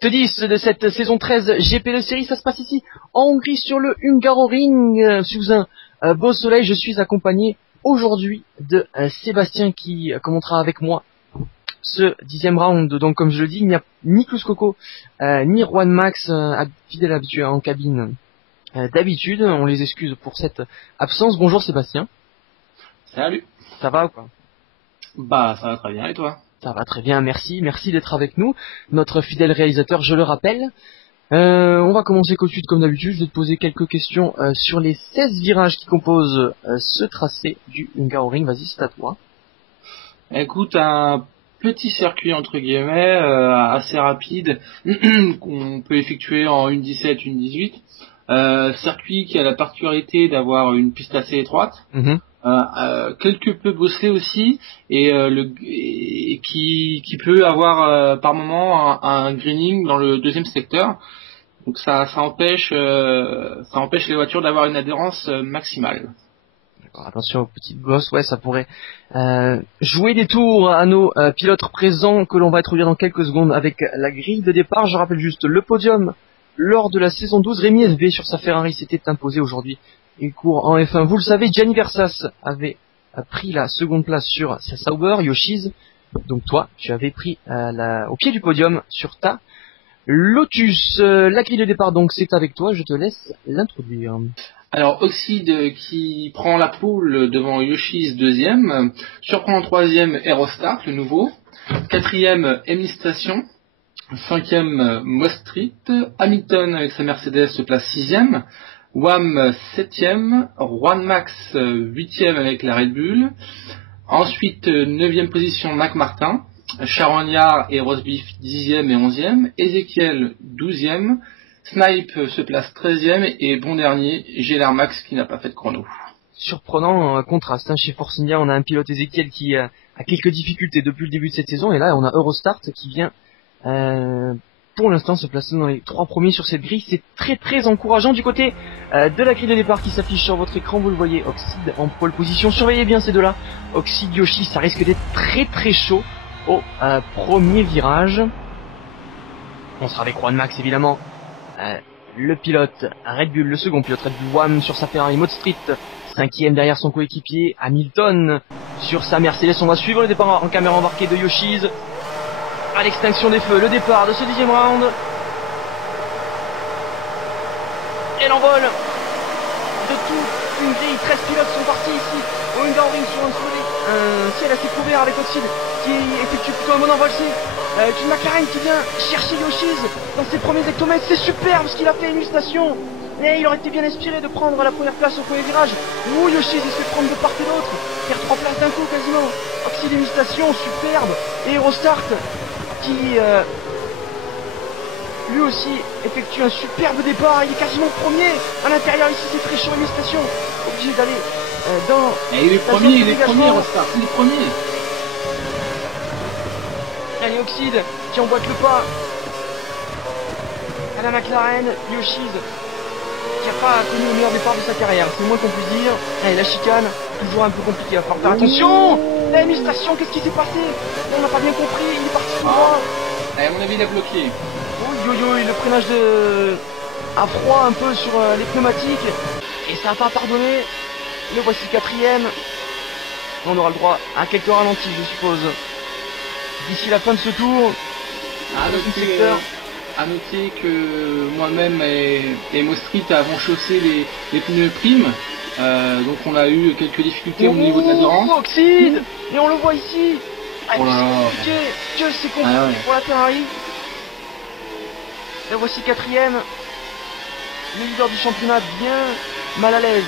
Acte 10 de cette saison 13 GP de série, ça se passe ici en Hongrie sur le Hungaroring sous un beau soleil. Je suis accompagné aujourd'hui de Sébastien qui commentera avec moi ce 10e round. Donc comme je le dis, il n'y a ni Clous Coco ni Juan Max, fidèle habitué en cabine d'habitude. On les excuse pour cette absence. Bonjour Sébastien. Salut. Ça va ou quoi? Bah ça va très bien, et toi? Ça va très bien, merci d'être avec nous. Notre fidèle réalisateur, je le rappelle. On va commencer comme d'habitude. Je vais te poser quelques questions sur les 16 virages qui composent ce tracé du Hungaroring. Vas-y, c'est à toi. Écoute, un petit circuit entre guillemets assez rapide qu'on peut effectuer en 1.17, 1.18. Circuit qui a la particularité d'avoir une piste assez étroite. Quelque peu bosselé aussi et qui peut avoir par moment un greening dans le deuxième secteur. Donc ça empêche les voitures d'avoir une adhérence maximale. Attention aux petites bosses, ouais, ça pourrait jouer des tours à nos pilotes présents que l'on va introduire dans quelques secondes avec la grille de départ. Je rappelle juste le podium lors de la saison 12. Rémi SB sur sa Ferrari s'était imposé aujourd'hui. Il court en F1. Vous le savez, Gianni Versace avait pris la seconde place sur sa Sauber, Yoshi's. Donc toi, tu avais pris au pied du podium sur ta Lotus. La grille de départ, donc, c'est avec toi. Je te laisse l'introduire. Alors, Oxide qui prend la pole devant Yoshi's deuxième, surprend en troisième Aerostart, le nouveau, quatrième Emily Station, cinquième Most Street, Hamilton avec sa Mercedes se place sixième, Wam 7ème, Juan Max 8ème avec la Red Bull, ensuite 9ème position Mac Martin, Sharon Yar et Rosbeef 10ème et 11ème, Ezekiel 12ème, Snipe se place 13ème et bon dernier, Gélard Max qui n'a pas fait de chrono. Surprenant contraste, chez Force India on a un pilote Ezekiel qui a quelques difficultés depuis le début de cette saison, et là on a Eurostart qui vient pour l'instant se placer dans les 3 premiers sur cette grille. C'est très très encourageant du côté de la grille de départ qui s'affiche sur votre écran. Vous le voyez, Oxide en pole position. Surveillez bien ces deux-là, Oxide, Yoshi, ça risque d'être très très chaud au premier virage. On sera avec Juan Max évidemment, le pilote Red Bull, le second pilote Red Bull, Wam sur sa Ferrari Mode Street, 5ème derrière son coéquipier Hamilton sur sa Mercedes. On va suivre le départ en caméra embarquée de Yoshi's à l'extinction des feux, le départ de ce 10e round. Et l'envol de toute une grille. 13 pilotes sont partis ici au Hungaroring sur un ciel assez couvert avec Oxide qui effectue plutôt un bon envol. C'est une McLaren qui vient chercher Yoshi's dans ses premiers hectomètres. C'est superbe ce qu'il a fait, une station. Mais il aurait été bien inspiré de prendre la première place au premier virage où Yoshi's il se fait prendre de part et d'autre, faire 3 places d'un coup quasiment. Oxide, une station superbe. Et Eurostart qui lui aussi effectue un superbe départ. Il est quasiment premier à l'intérieur. Ici c'est très chaud, une station obligé d'aller dans il est premier Eurostart, il est premier. Allez, Oxide qui emboîte le pas à la McLaren. Yoshi's qui n'a pas connu le meilleur départ de sa carrière, c'est le moins qu'on puisse dire. Allez, la chicane, toujours un peu compliqué à faire attention. La station, qu'est-ce qui s'est passé? On n'a pas bien compris, il est parti tout droit. À mon avis il a bloqué. Le freinage à froid un peu sur les pneumatiques, et ça n'a pas pardonné. Le voici 4ème. On aura le droit à quelques ralentis, je suppose, d'ici la fin de ce tour. À noter que moi-même et Mostrit avons chaussé les pneus primes, donc on a eu quelques difficultés au niveau de l'adhérence. Oxide, et on le voit ici. C'est compliqué, c'est compliqué pour la Ferrari. La voici 4ème. Le leader du championnat bien mal à l'aise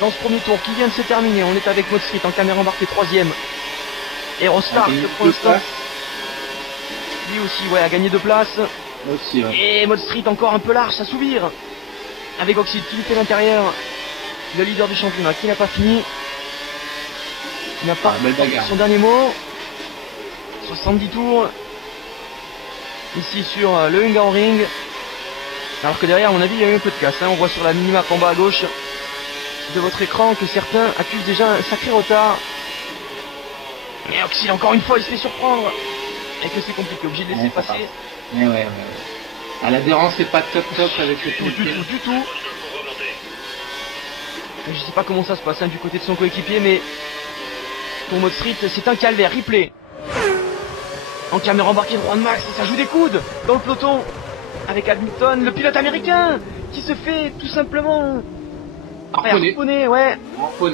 dans ce premier tour qui vient de se terminer. On est avec Mode Street en caméra embarquée 3ème. Aerostart pour l'instant. Lui aussi, a gagné 2 places. Aussi, Et Mode Street encore un peu large, ça souvire. Avec Oxide qui lui fait l'intérieur. Le leader du championnat qui n'a pas fini. Il n'a pas son dernier mot. 70 tours. Ici sur le Hungaroring. Alors que derrière, à mon avis, il y a eu un peu de casse. On voit sur la minimap en bas à gauche de votre écran que certains accusent déjà un sacré retard. Et Oxide, encore une fois, il se fait surprendre. Et que c'est compliqué, obligé de laisser passer. Ouais. Ah, l'adhérence est pas top avec le coéquipier. Du tout. Je sais pas comment ça se passe du côté de son coéquipier, mais pour mode street, c'est un calvaire. Replay. En caméra embarquée de Juan Max, et ça joue des coudes dans le peloton avec Hamilton, le pilote américain, qui se fait tout simplement harponner, ouais.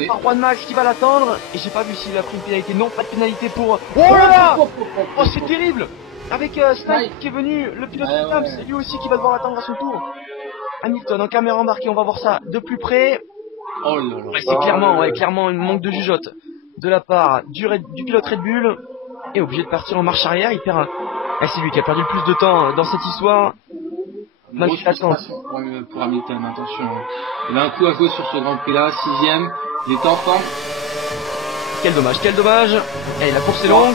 Par Juan Max qui va l'attendre. Et j'ai pas vu s'il a pris une pénalité. Non, pas de pénalité pour. Oh là là! Oh, c'est terrible! Avec Snipe qui est venu, le pilote Williams, lui aussi qui va devoir attendre à son tour. Hamilton en caméra embarquée, on va voir ça de plus près. Oh là là. Ouais, c'est clairement un manque de jugeote de la part du pilote Red Bull. Et obligé de partir en marche arrière. Il perd. C'est lui qui a perdu le plus de temps dans cette histoire. Grosse frustration pour Hamilton, attention. Il a un coup à cause sur ce Grand Prix là, 6ème. Il est en forme. Quel dommage. Et la course est longue.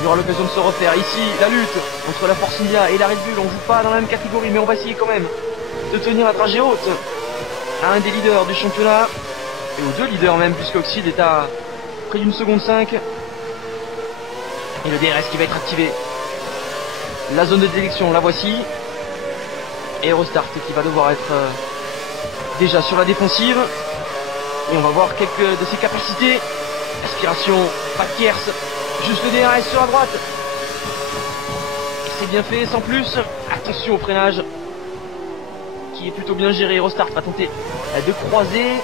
Il y aura l'occasion de se refaire ici. La lutte entre la Force India et la Red Bull. On joue pas dans la même catégorie, mais on va essayer quand même de tenir la dragée haute à un des leaders du championnat. Et aux deux leaders même, puisque Oxide est à près d'une seconde 5. Et le DRS qui va être activé. La zone de détection, la voici. Et Eurostart qui va devoir être déjà sur la défensive. Et on va voir quelques de ses capacités. Aspiration, pas de tierce. Juste le DRS sur la droite. Et c'est bien fait, sans plus. Attention au freinage. Qui est plutôt bien géré. Eurostart va tenter de croiser.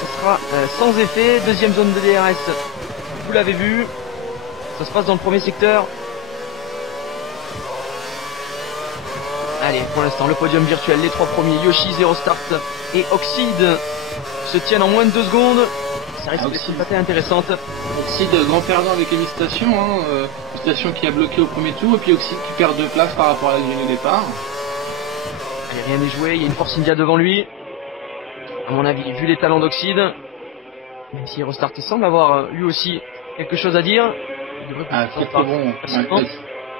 Ce sera sans effet. Deuxième zone de DRS. Vous l'avez vu. Ça se passe dans le premier secteur. Allez, pour l'instant, le podium virtuel, les trois premiers, Yoshi, Eurostart et Oxide, se tiennent en moins de 2 secondes. Ça risque d'être une bataille intéressante. Oxide, grand perdant avec Hémistation, Hémistation qui a bloqué au premier tour, et puis Oxide qui perd 2 places par rapport à la ligne de départ. Allez, rien n'est joué, il y a une Force India devant lui. À mon avis, vu les talents d'Oxide, même si Eurostart semble avoir lui aussi quelque chose à dire.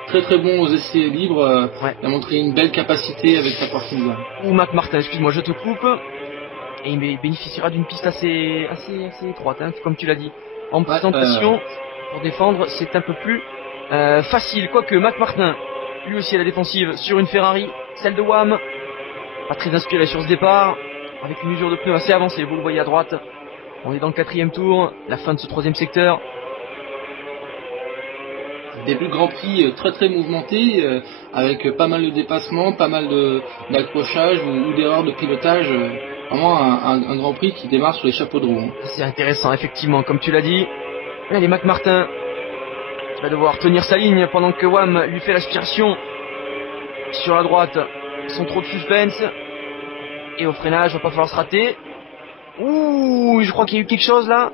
Très bon aux essais libres. Il a montré une belle capacité avec sa Force India. Ou Mac Martin, excuse-moi, je te coupe. Et il bénéficiera d'une piste assez étroite, comme tu l'as dit. En présentation, pour défendre, c'est un peu plus facile. Quoique Mac Martin, lui aussi à la défensive, sur une Ferrari, celle de WAM, pas très inspiré sur ce départ, avec une usure de pneus assez avancée, vous le voyez à droite. On est dans le 4e tour, la fin de ce 3e secteur. Début de Grand Prix très mouvementé, avec pas mal de dépassements, pas mal d'accrochages ou d'erreurs de pilotage. Vraiment un Grand Prix qui démarre sur les chapeaux de roue. C'est intéressant, effectivement, comme tu l'as dit. Allez, Mac Martin qui va devoir tenir sa ligne pendant que WAM lui fait l'aspiration sur la droite. Sans trop de suspense. Et au freinage, va pas falloir se rater. Ouh, je crois qu'il y a eu quelque chose là.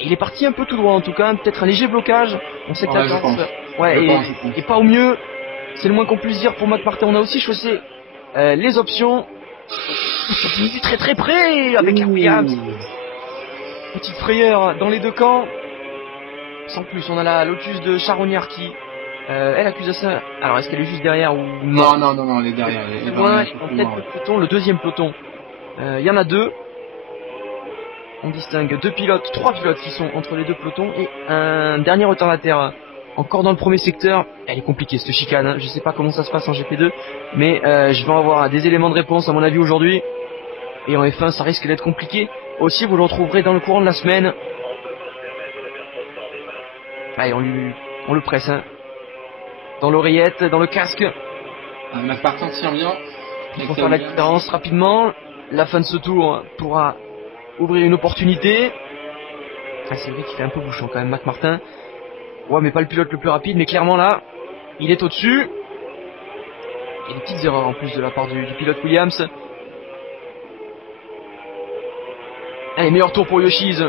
Et il est parti un peu tout droit en tout cas, peut-être un léger blocage. On sait que la course, et pas au mieux. C'est le moins qu'on puisse dire pour Mac Martin. On a aussi choisi les options. C'est très près avec Williams. Petite frayeur dans les deux camps. Sans plus, on a la Lotus de Charognard qui elle accuse ça. Alors est-ce qu'elle est juste derrière ou non, elle est derrière. Elle est loin, en tête le peloton, le deuxième peloton. Il y en a 2. On distingue 3 pilotes qui sont entre les deux pelotons et un dernier retardataire encore dans le premier secteur. Elle est compliquée cette chicane, je sais pas comment ça se passe en GP2, mais je vais avoir des éléments de réponse à mon avis aujourd'hui. Et en F1 ça risque d'être compliqué. Aussi vous le retrouverez dans le courant de la semaine. Allez, on le presse, dans l'oreillette, dans le casque. Mac Martin tient bien. Il faut faire la différence rapidement. La fin de ce tour pourra ouvrir une opportunité. C'est vrai qu'il fait un peu bouchon quand même, Mac Martin. Ouais, mais pas le pilote le plus rapide, mais clairement là, il est au-dessus. Il y a des petites erreurs en plus de la part du pilote Williams. Allez, meilleur tour pour Yoshi's.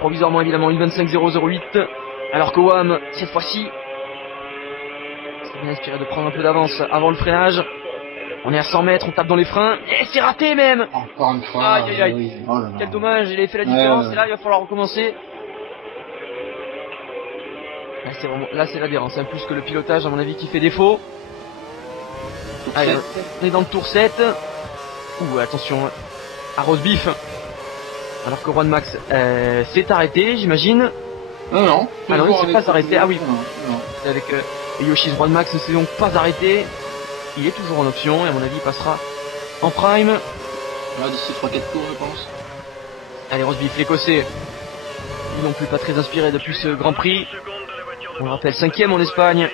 Provisoirement évidemment une 25.008. Alors que WAM, cette fois-ci, c'est bien inspiré de prendre un peu d'avance avant le freinage. On est à 100 mètres, on tape dans les freins. Et c'est raté même. Encore une fois. Aïe. Oui. Oh là là. Quel dommage, il avait fait la différence. Et là, il va falloir recommencer. Là, c'est l'adhérence. Plus que le pilotage, à mon avis, qui fait défaut. Allez, on est dans le tour 7. Ouh, attention à Rosebif. Alors que Juan Max s'est arrêté, j'imagine. Non. Ah non, il s'est pas arrêté. Ah oui. Non. Avec Et Yoshi's Roi de Max ne s'est donc pas arrêté. Il est toujours en option et à mon avis il passera en prime. Là, d'ici 3-4 tours, je pense. Allez, Rosberg, l'écossais. Lui non plus pas très inspiré depuis ce Grand Prix. On le rappelle, 5ème en Espagne.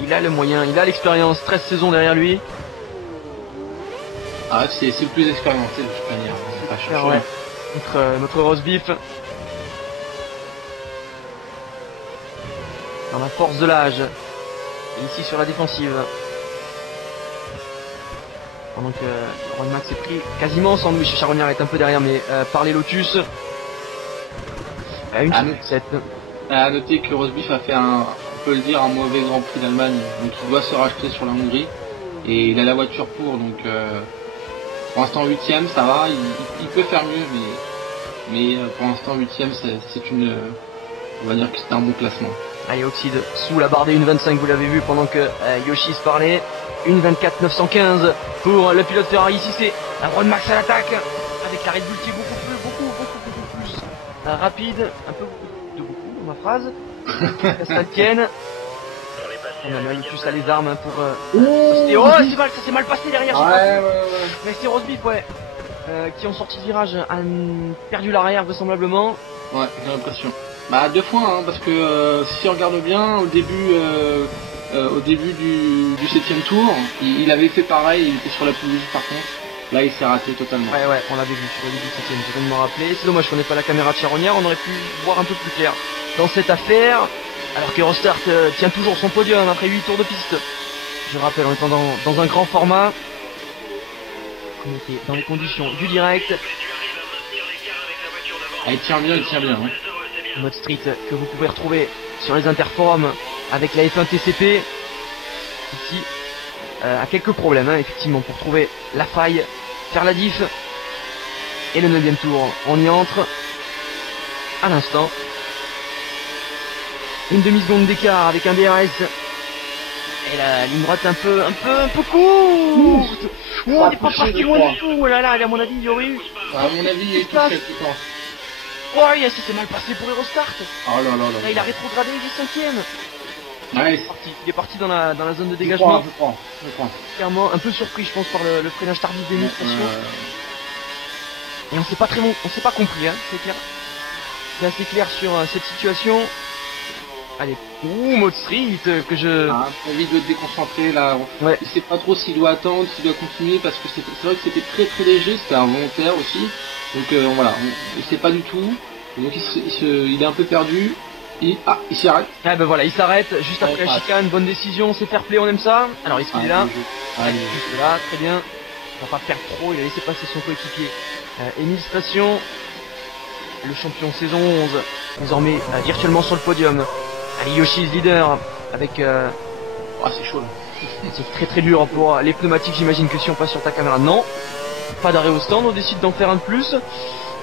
Il a le moyen, il a l'expérience, 13 saisons derrière lui. Ah, c'est le plus expérimenté de toute manière. On va pas chercher. Ouais. Notre Rosberg. Dans la force de l'âge. Et ici sur la défensive. Pendant que Roi de Max est pris quasiment sans nous. Charognard est un peu derrière, mais par les Lotus. À une à noter que Rosberg a fait on peut le dire, un mauvais Grand Prix d'Allemagne. Donc il doit se racheter sur la Hongrie. Et il a la voiture pour, donc pour l'instant 8ème, ça va. Il peut faire mieux, mais pour l'instant 8ème, c'est une... on va dire que c'est un bon classement. Allez, Oxide sous la barre des 1.25, vous l'avez vu pendant que Yoshi se parlait. 1.24.915 pour le pilote Ferrari. Ici c'est la Roi de Max à l'attaque avec la Red Bull qui est beaucoup plus rapide, un peu beaucoup dans ma phrase. Ça tienne. On a même plus à les armes pour ça s'est mal passé derrière. Ouais. Mais c'est Rosberg qui ont sorti le virage, a perdu l'arrière vraisemblablement. Ouais, j'ai l'impression. Bah 2 fois, hein, parce que si on regarde bien, au début du 7ème tour, il avait fait pareil, il était sur la pelouse par contre. Là il s'est raté totalement. Ouais, on l'avait vu sur le début du 7ème, je viens de m'en rappeler. C'est dommage qu'on n'ait pas la caméra de Charognard, on aurait pu voir un peu plus clair dans cette affaire. Alors qu'Eurostart tient toujours son podium après 8 tours de piste. Je rappelle, on est dans un grand format. On était dans les conditions du direct. Ah, il tient bien, ouais. Mode Street que vous pouvez retrouver sur les interforums avec la F1 TCP. Ici, a quelques problèmes, hein, effectivement, pour trouver la faille, faire la diff. Et le 9ème tour, on y entre à l'instant. Une demi-seconde d'écart avec un DRS. Et la ligne droite un peu courte. On n'est pas parti loin du tout. Oh là là, à mon avis, il y aurait eu. À mon avis, il est touché, je pense. Oh, yes, c'est mal passé pour Eurostart. Oh là. Là, il a rétrogradé, il est 5ème. Ouais. Il est parti dans la zone de dégagement. Je crois. Clairement, un peu surpris, je pense, par le freinage tardif d'Administration. Et on s'est pas compris, hein, c'est clair. C'est assez clair sur cette situation. Allez, Mode Street, que je... Ah, envie de te déconcentrer là. Ouais. Il sait pas trop s'il doit attendre, s'il doit continuer, parce que c'est vrai que c'était très léger, c'était involontaire aussi. Donc voilà, il sait pas du tout. Donc il est un peu perdu. Il s'arrête. Ah ben voilà, il s'arrête juste après la chicane, bonne décision, c'est fair play, on aime ça. Alors est-ce qu'il est là? Juste là, très bien. On va pas perdre trop, il a laissé passer son coéquipier. Émile Station, le champion saison 11, désormais virtuellement sur le podium. Allez, Yoshi's leader avec... c'est chaud là. C'est très dur pour les pneumatiques, j'imagine que si on passe sur ta caméra, non. Pas d'arrêt au stand, on décide d'en faire un de plus.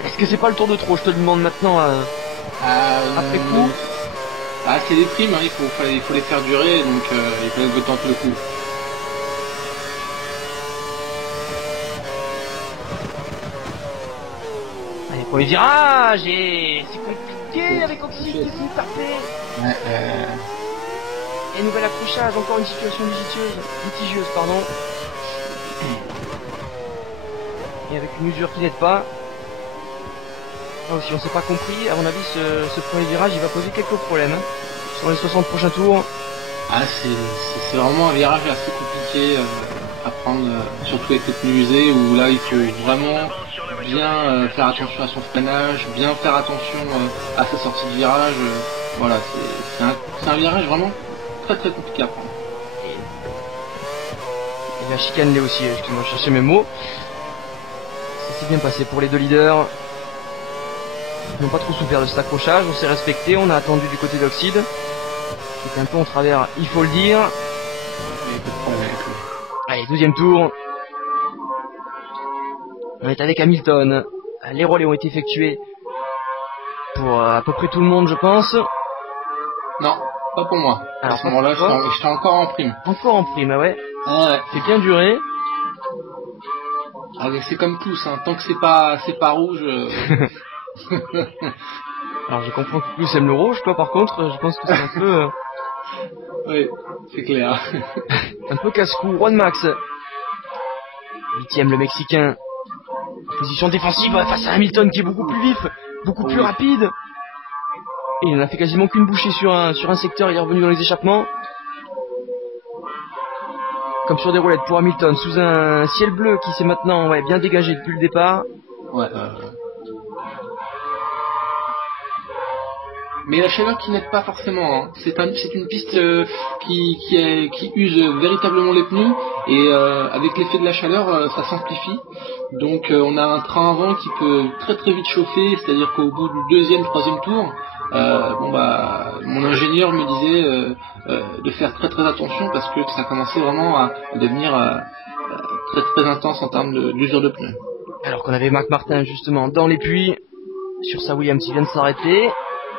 Est-ce que c'est pas le tour de trop? Je te le demande maintenant après coup. C'est des primes, hein, il faut les faire durer, donc il faut tenter le coup. Allez, premier virage, et c'est compliqué avec Oxy qui s'est tapé. Et nouvel accrochage, encore une situation litigieuse, pardon. Et avec une usure qui n'aide pas. Là aussi on s'est pas compris, à mon avis ce premier virage il va poser quelques problèmes hein, sur les 60 prochains tours. C'est vraiment un virage assez compliqué à prendre, surtout avec les pneus usés, où là il faut vraiment bien faire attention à son freinage, bien faire attention à sa sortie de virage. Voilà, c'est un virage vraiment très compliqué à prendre. Et la chicane l'est aussi, excuse-moi, je cherchais mes mots. Ça s'est bien passé pour les deux leaders. Ils n'ont pas trop souffert de cet accrochage, on s'est respecté, on a attendu du côté d'Oxide. C'était un peu en travers, il faut le dire. Allez, 12e tour. On est avec Hamilton. Les relais ont été effectués pour à peu près tout le monde, je pense. Non, pas pour moi. Alors, à ce moment-là, j'étais encore en prime. Encore en prime, ouais. Ouais. C'est bien duré. C'est comme tous, hein. Tant que c'est pas rouge. Alors je comprends que plus aime le rouge, toi par contre, je pense que c'est un peu Oui, c'est clair. Un peu casse-cou. Juan Max. 8ème le Mexicain. Position défensive face à Hamilton qui est beaucoup plus vif, beaucoup plus rapide. Et il n'en a fait quasiment qu'une bouchée sur un secteur, il est revenu dans les échappements. Comme sur des roulettes pour Hamilton, sous un ciel bleu qui s'est maintenant bien dégagé depuis le départ. Ouais. Mais la chaleur qui n'aide pas forcément. Hein. C'est une piste qui use véritablement les pneus et avec l'effet de la chaleur, ça s'amplifie. Donc on a un train avant qui peut très très vite chauffer, c'est-à-dire qu'au bout du deuxième, troisième tour, mon ingénieur me disait de faire très très attention parce que ça commençait vraiment à devenir très très intense en termes d'usure de pneus. Alors qu'on avait Marc Martin justement dans les puits sur sa Williams qui vient de s'arrêter.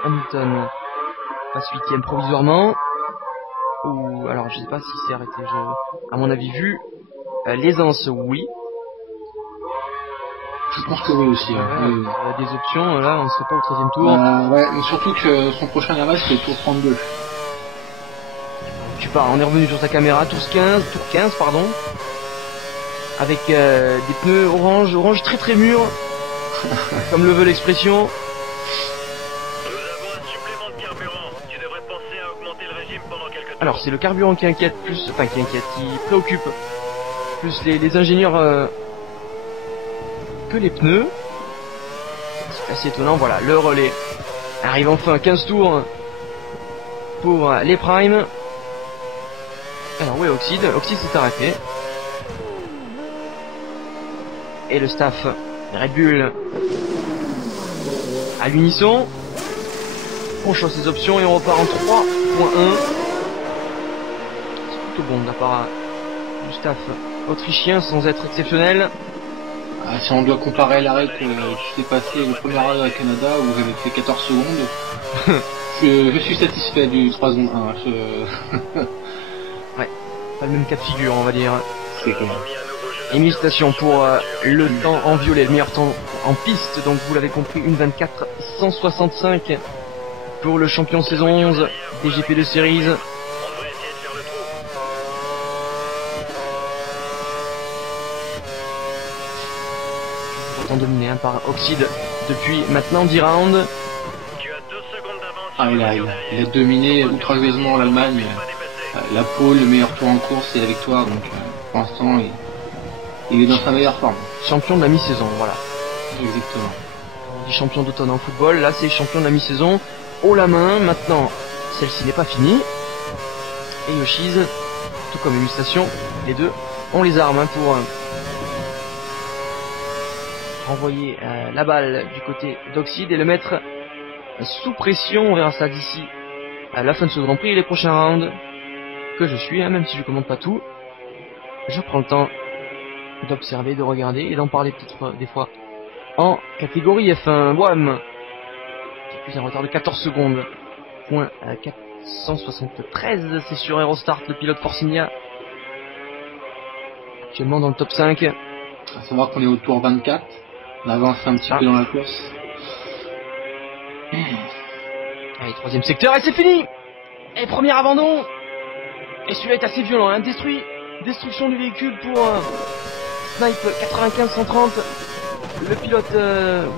Hamilton passe 8ème provisoirement. Ou alors je sais pas si c'est arrêté. À mon avis vu l'aisance oui. Je pense que oui aussi. Des options là on ne serait pas au 13ème tour. Ouais, mais surtout que son prochain arrêt c'est le tour 32. On est revenu sur sa caméra tour 15 pardon. Avec des pneus orange très très mûrs. Comme le veut l'expression. Alors c'est le carburant qui inquiète plus, qui préoccupe plus les ingénieurs que les pneus. C'est assez étonnant, voilà, le relais arrive enfin 15 tours pour les primes. Alors ouais, Oxide s'est arrêté. Et le staff Red Bull à l'unisson. On choisit ses options et on repart en 3.1. C'est plutôt bon de la part du staff autrichien sans être exceptionnel. Si on doit comparer l'arrêt qui s'est passé le premier arrêt à Canada où vous avez fait 14 secondes, je suis satisfait du 3 secondes 1. Ouais, pas le même cas de figure on va dire. C'est clair. Et félicitations pour le temps en violet, le meilleur temps en piste, donc vous l'avez compris, une 24.165 pour le champion saison 11 des GP2 Series. Pourtant dominé par Oxide depuis maintenant 10 rounds. Il a dominé outrageusement l'Allemagne, la pole, le meilleur tour en course et la victoire, donc pour l'instant il est dans sa meilleure forme. Champion de la mi-saison, voilà. Exactement. On dit champion d'automne en football, là c'est champion de la mi-saison. Haut la main, maintenant celle-ci n'est pas finie. Et Yoshi's, tout comme une station, les deux ont les armes pour renvoyer la balle du côté d'Oxide et le mettre sous pression. On verra ça d'ici à la fin de ce Grand Prix et les prochains rounds que je suis, même si je commande pas tout. Je prends le temps d'observer, de regarder et d'en parler peut-être des fois en catégorie F1. WAM qui est plus un retard de 14 secondes. Point 473, c'est sur Aerostart, le pilote Force India. Actuellement dans le top 5. À savoir qu'on est au tour 24. On avance un petit peu dans la course. Allez, troisième secteur et c'est fini. Et premier abandon. Et celui-là est assez violent, hein. Destruction du véhicule pour Snipe 95-130. Le pilote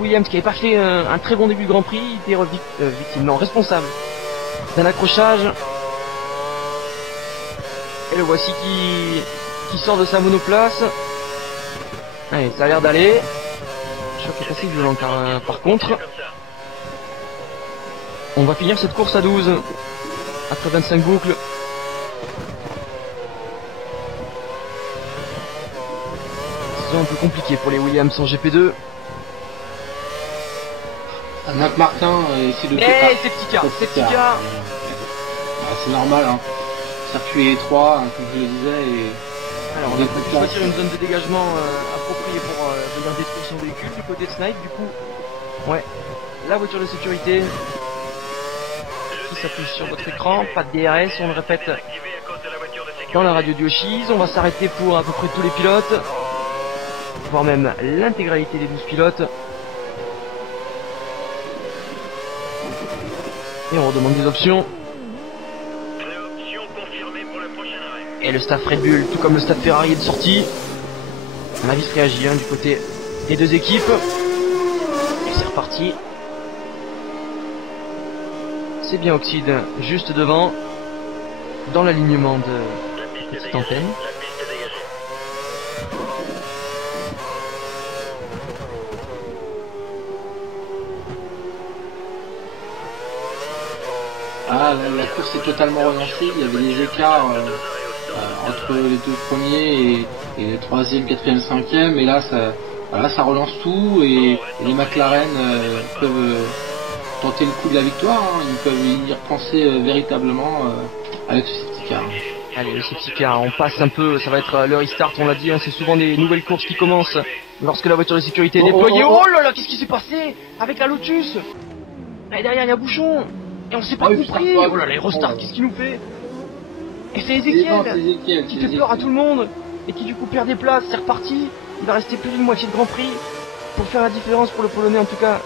Williams qui avait pas fait un très bon début de Grand Prix, il était responsable d'un accrochage. Et le voici qui sort de sa monoplace. Allez, ça a l'air d'aller. Le choc est assez violent car par contre, on va finir cette course à 12 après 25 boucles. Un peu compliqué pour les Williams en GP2. Marc Martin essaie de c'est petit car. C'est normal, hein. Circuit étroit, comme je le disais. Alors on a pu choisir une zone de dégagement appropriée pour venir détruire son véhicule du côté de Snipe. Du coup, la voiture de sécurité qui s'affiche sur votre écran. Pas de DRS, on le répète dans la radio du Yoshi's. On va s'arrêter pour à peu près tous les pilotes, voire même l'intégralité des 12 pilotes. Et on redemande des options. Et le staff Red Bull, tout comme le staff Ferrari, est de sortie. On a vite réagi du côté des deux équipes. Et c'est reparti. C'est bien Oxide, juste devant, dans l'alignement de petite antenne. Ah, la course est totalement relancée, il y avait des écarts entre les deux premiers et le troisième, quatrième, cinquième, et là ça relance tout et les McLaren peuvent tenter le coup de la victoire, hein. Ils peuvent y repenser véritablement avec ce safety car. Allez, le safety car, on passe un peu, ça va être le restart, on l'a dit, hein, c'est souvent des nouvelles courses qui commencent lorsque la voiture de sécurité est déployée. Oh là là, qu'est-ce qui s'est passé avec la Lotus? Là derrière il y a bouchon. Et on s'est pas compris. Oh là là, il restart, qu'est-ce qu'il nous fait? Et c'est Ezekiel qui fait peur à tout le monde et qui du coup perd des places, c'est reparti. Il va rester plus d'une moitié de Grand Prix pour faire la différence pour le Polonais. En tout cas,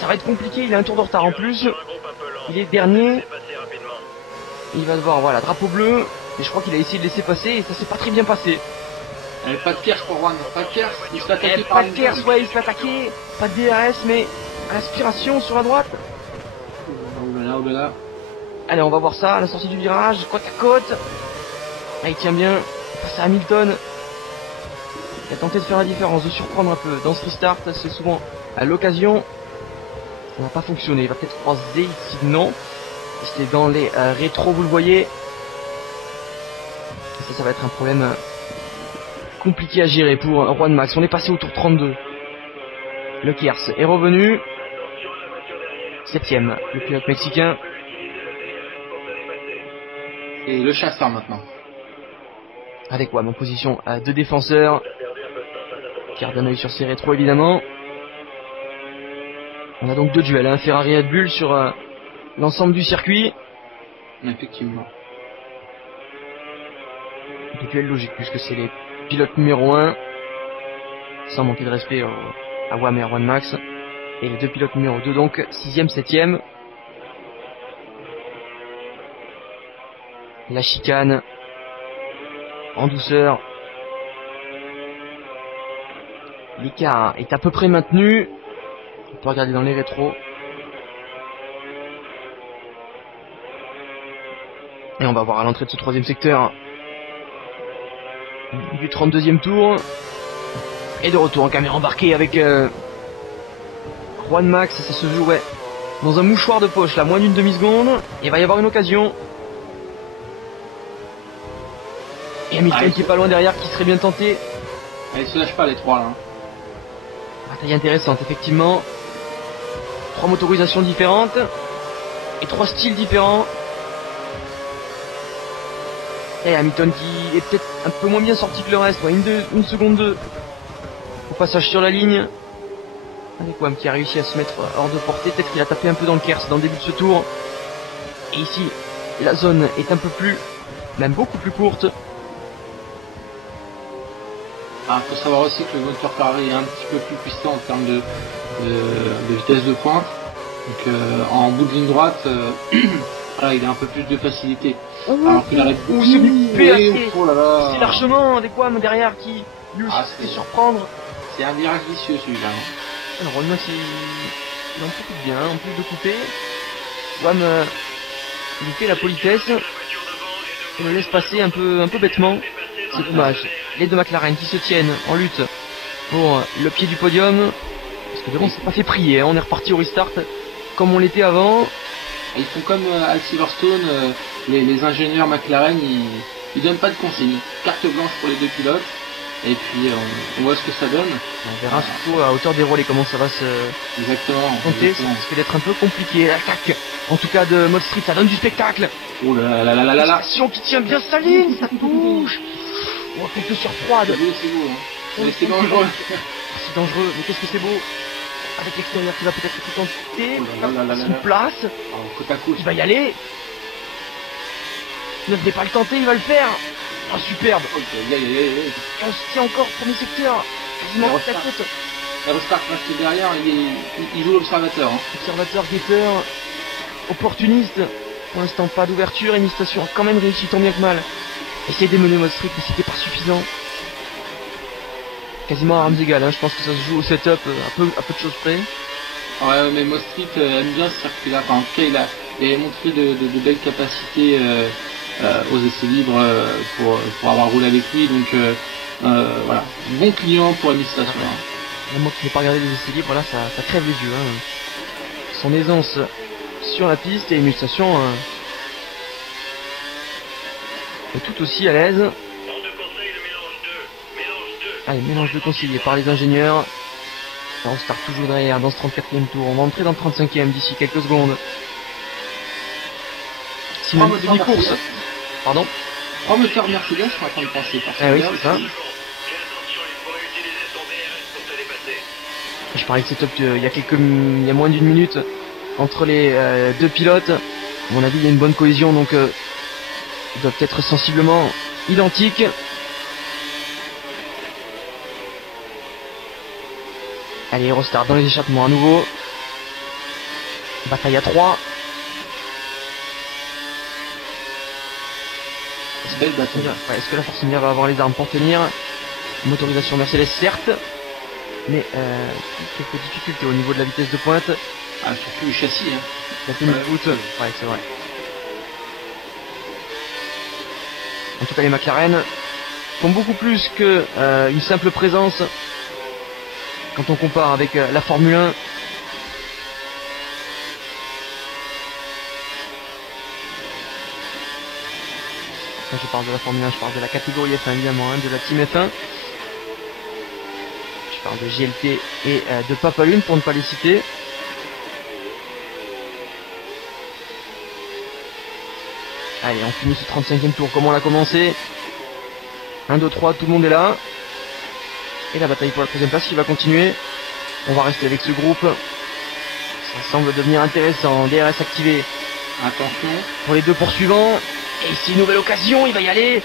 ça va être compliqué, il a un tour de retard en plus. Il est dernier. Il va devoir, voilà, drapeau bleu. Et je crois qu'il a essayé de laisser passer et ça s'est pas très bien passé. Pas de Kers pour Juan, pas de Kers, il se fait attaquer par pas de Kers, ouais, il se fait attaquer. Pas de DRS, mais aspiration sur la droite. Au-delà. Allez, on va voir ça à la sortie du virage, côte à côte. Ah, il tient bien, face à Hamilton. Il a tenté de faire la différence, de surprendre un peu. Dans ce restart, c'est souvent à l'occasion. Ça n'a pas fonctionné, il va peut-être croiser ici, non. C'est dans les rétros, vous le voyez. Et ça va être un problème compliqué à gérer pour Juan Max. On est passé au tour 32. Le Kers est revenu. 7ème, le pilote mexicain. Et le chasseur maintenant. Avec Wam en position de défenseur. Qui garde un œil sur ses rétros évidemment. On a donc deux duels, Ferrari et Red Bull sur l'ensemble du circuit. Effectivement. Deux duels logiques puisque c'est les pilotes numéro 1. Sans manquer de respect à Wam et à Juan Max. Et les deux pilotes numéro 2 donc, 6ème, 7ème. La chicane. En douceur. L'écart est à peu près maintenu. On peut regarder dans les rétros. Et on va voir à l'entrée de ce troisième secteur. Du 32e tour. Et de retour en caméra embarquée avec... Juan Max, ça se joue dans un mouchoir de poche là, moins d'une demi-seconde. Il va y avoir une occasion. Et Hamilton qui est pas loin derrière, qui serait bien tenté. Ils se lâchent pas les trois là. Bataille intéressante effectivement. 3 motorisations différentes. Et 3 styles différents. Et Hamilton qui est peut-être un peu moins bien sorti que le reste. Une seconde 2 au passage sur la ligne. Avec Wam qui a réussi à se mettre hors de portée. Peut-être qu'il a tapé un peu dans le Kers dans le début de ce tour. Et ici, la zone est un peu plus, même beaucoup plus courte. Faut savoir aussi que le moteur Ferrari est un petit peu plus puissant en termes de vitesse de pointe. Donc en bout de ligne droite, voilà, il a un peu plus de facilité. Alors que la Red Bull, c'est largement avec Wam derrière qui lui aussi se fait surprendre. C'est un virage vicieux celui-là. Alors Juan Max il en profite bien, en plus de couper. Wam lui fait la politesse. Il le laisse passer un peu bêtement. C'est dommage. Les deux McLaren qui se tiennent en lutte pour le pied du podium. Parce que bon, c'est pas fait prier, on est reparti au restart comme on l'était avant. Ils font comme à Silverstone, les ingénieurs McLaren, ils donnent pas de consignes. Carte blanche pour les deux pilotes. Et puis on voit ce que ça donne. On verra surtout à hauteur des relais comment ça va se compter. Ça risque d'être un peu compliqué. L'attaque, en tout cas de Mode Street, ça donne du spectacle. Oh là là là là là là. Station qui tient bien sa ligne, ça touche. On va quelques sur froide. C'est beau, hein. C'est dangereux. C'est dangereux, mais qu'est-ce que c'est beau. Avec l'extérieur qui va peut-être être tenté. Son place. Il va y aller. Ne venez pas le tenter, il va le faire. Ah, superbe. On se tient encore, premier secteur. Quasiment à la côte. Restart reste derrière, il joue l'observateur. Hein. Observateur, guetteur, opportuniste. Pour l'instant, pas d'ouverture. Et une station a quand même réussi tant bien que mal essayer d'émener Mostric, mais c'était pas suffisant. Quasiment à armes égales, hein. Je pense que ça se joue au setup à peu de choses près. Ouais, mais Mostric aime bien ce circuit-là. Enfin, en tout cas, il a montré de belles capacités aux essais libres pour avoir roulé avec lui. Donc voilà, bon client pour Administration. Hein. Moi qui n'ai pas regardé les essais libres, là ça crève les yeux. Hein. Son aisance sur la piste et Administration est tout aussi à l'aise. Allez, mélange de conseillers par les ingénieurs. On start toujours derrière dans ce 34e tour. On va entrer dans le 35e d'ici quelques secondes. Simon demi-course. Pardon. 3 moteurs Mercedes, je suis en train de penser. Ah oui, c'est ça. Je parlais de setup il y a moins d'une minute entre les deux pilotes. À mon avis, il y a une bonne cohésion, donc ils doivent être sensiblement identiques. Allez, Eurostart dans les échappements à nouveau. Bataille à 3. Belle bataille. Ouais, est-ce que la Force va avoir les armes pour tenir? Motorisation Mercedes certes, mais quelques difficultés au niveau de la vitesse de pointe. Ah, surtout le châssis. Hein. La tenue de route. Ouais, c'est vrai. En tout cas, les McLaren font beaucoup plus que une simple présence quand on compare avec la Formule 1. Quand je parle de la Formule 1, je parle de la catégorie F1 évidemment, hein, de la Team F1. Je parle de GLT et de Papalune pour ne pas les citer. Allez, on finit ce 35e tour comme on l'a commencé. 1, 2, 3, tout le monde est là. Et la bataille pour la 3e place qui va continuer. On va rester avec ce groupe. Ça semble devenir intéressant. DRS activé. Attention. Pour les deux poursuivants. Et ici une nouvelle occasion, il va y aller.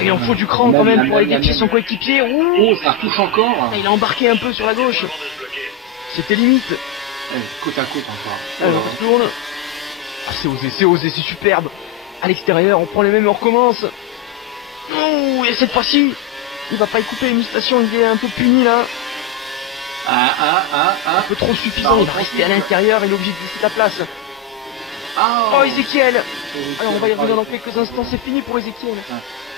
Il en faut du cran quand même pour aller défier son coéquipier. Oh, ça touche encore. Il a embarqué un peu sur la gauche. C'était limite. Côte à côte encore. Allez, on tourne. Ah, c'est osé, c'est superbe. À l'extérieur, on prend les mêmes et on recommence. Oh, et cette fois-ci, il va pas y couper une station, il est un peu puni là. Un peu trop suffisant, il va rester à l'intérieur, il est obligé de laisser la place. Oh, Ezekiel. Alors on va y revenir dans quelques instants, c'est fini pour Ezekiel.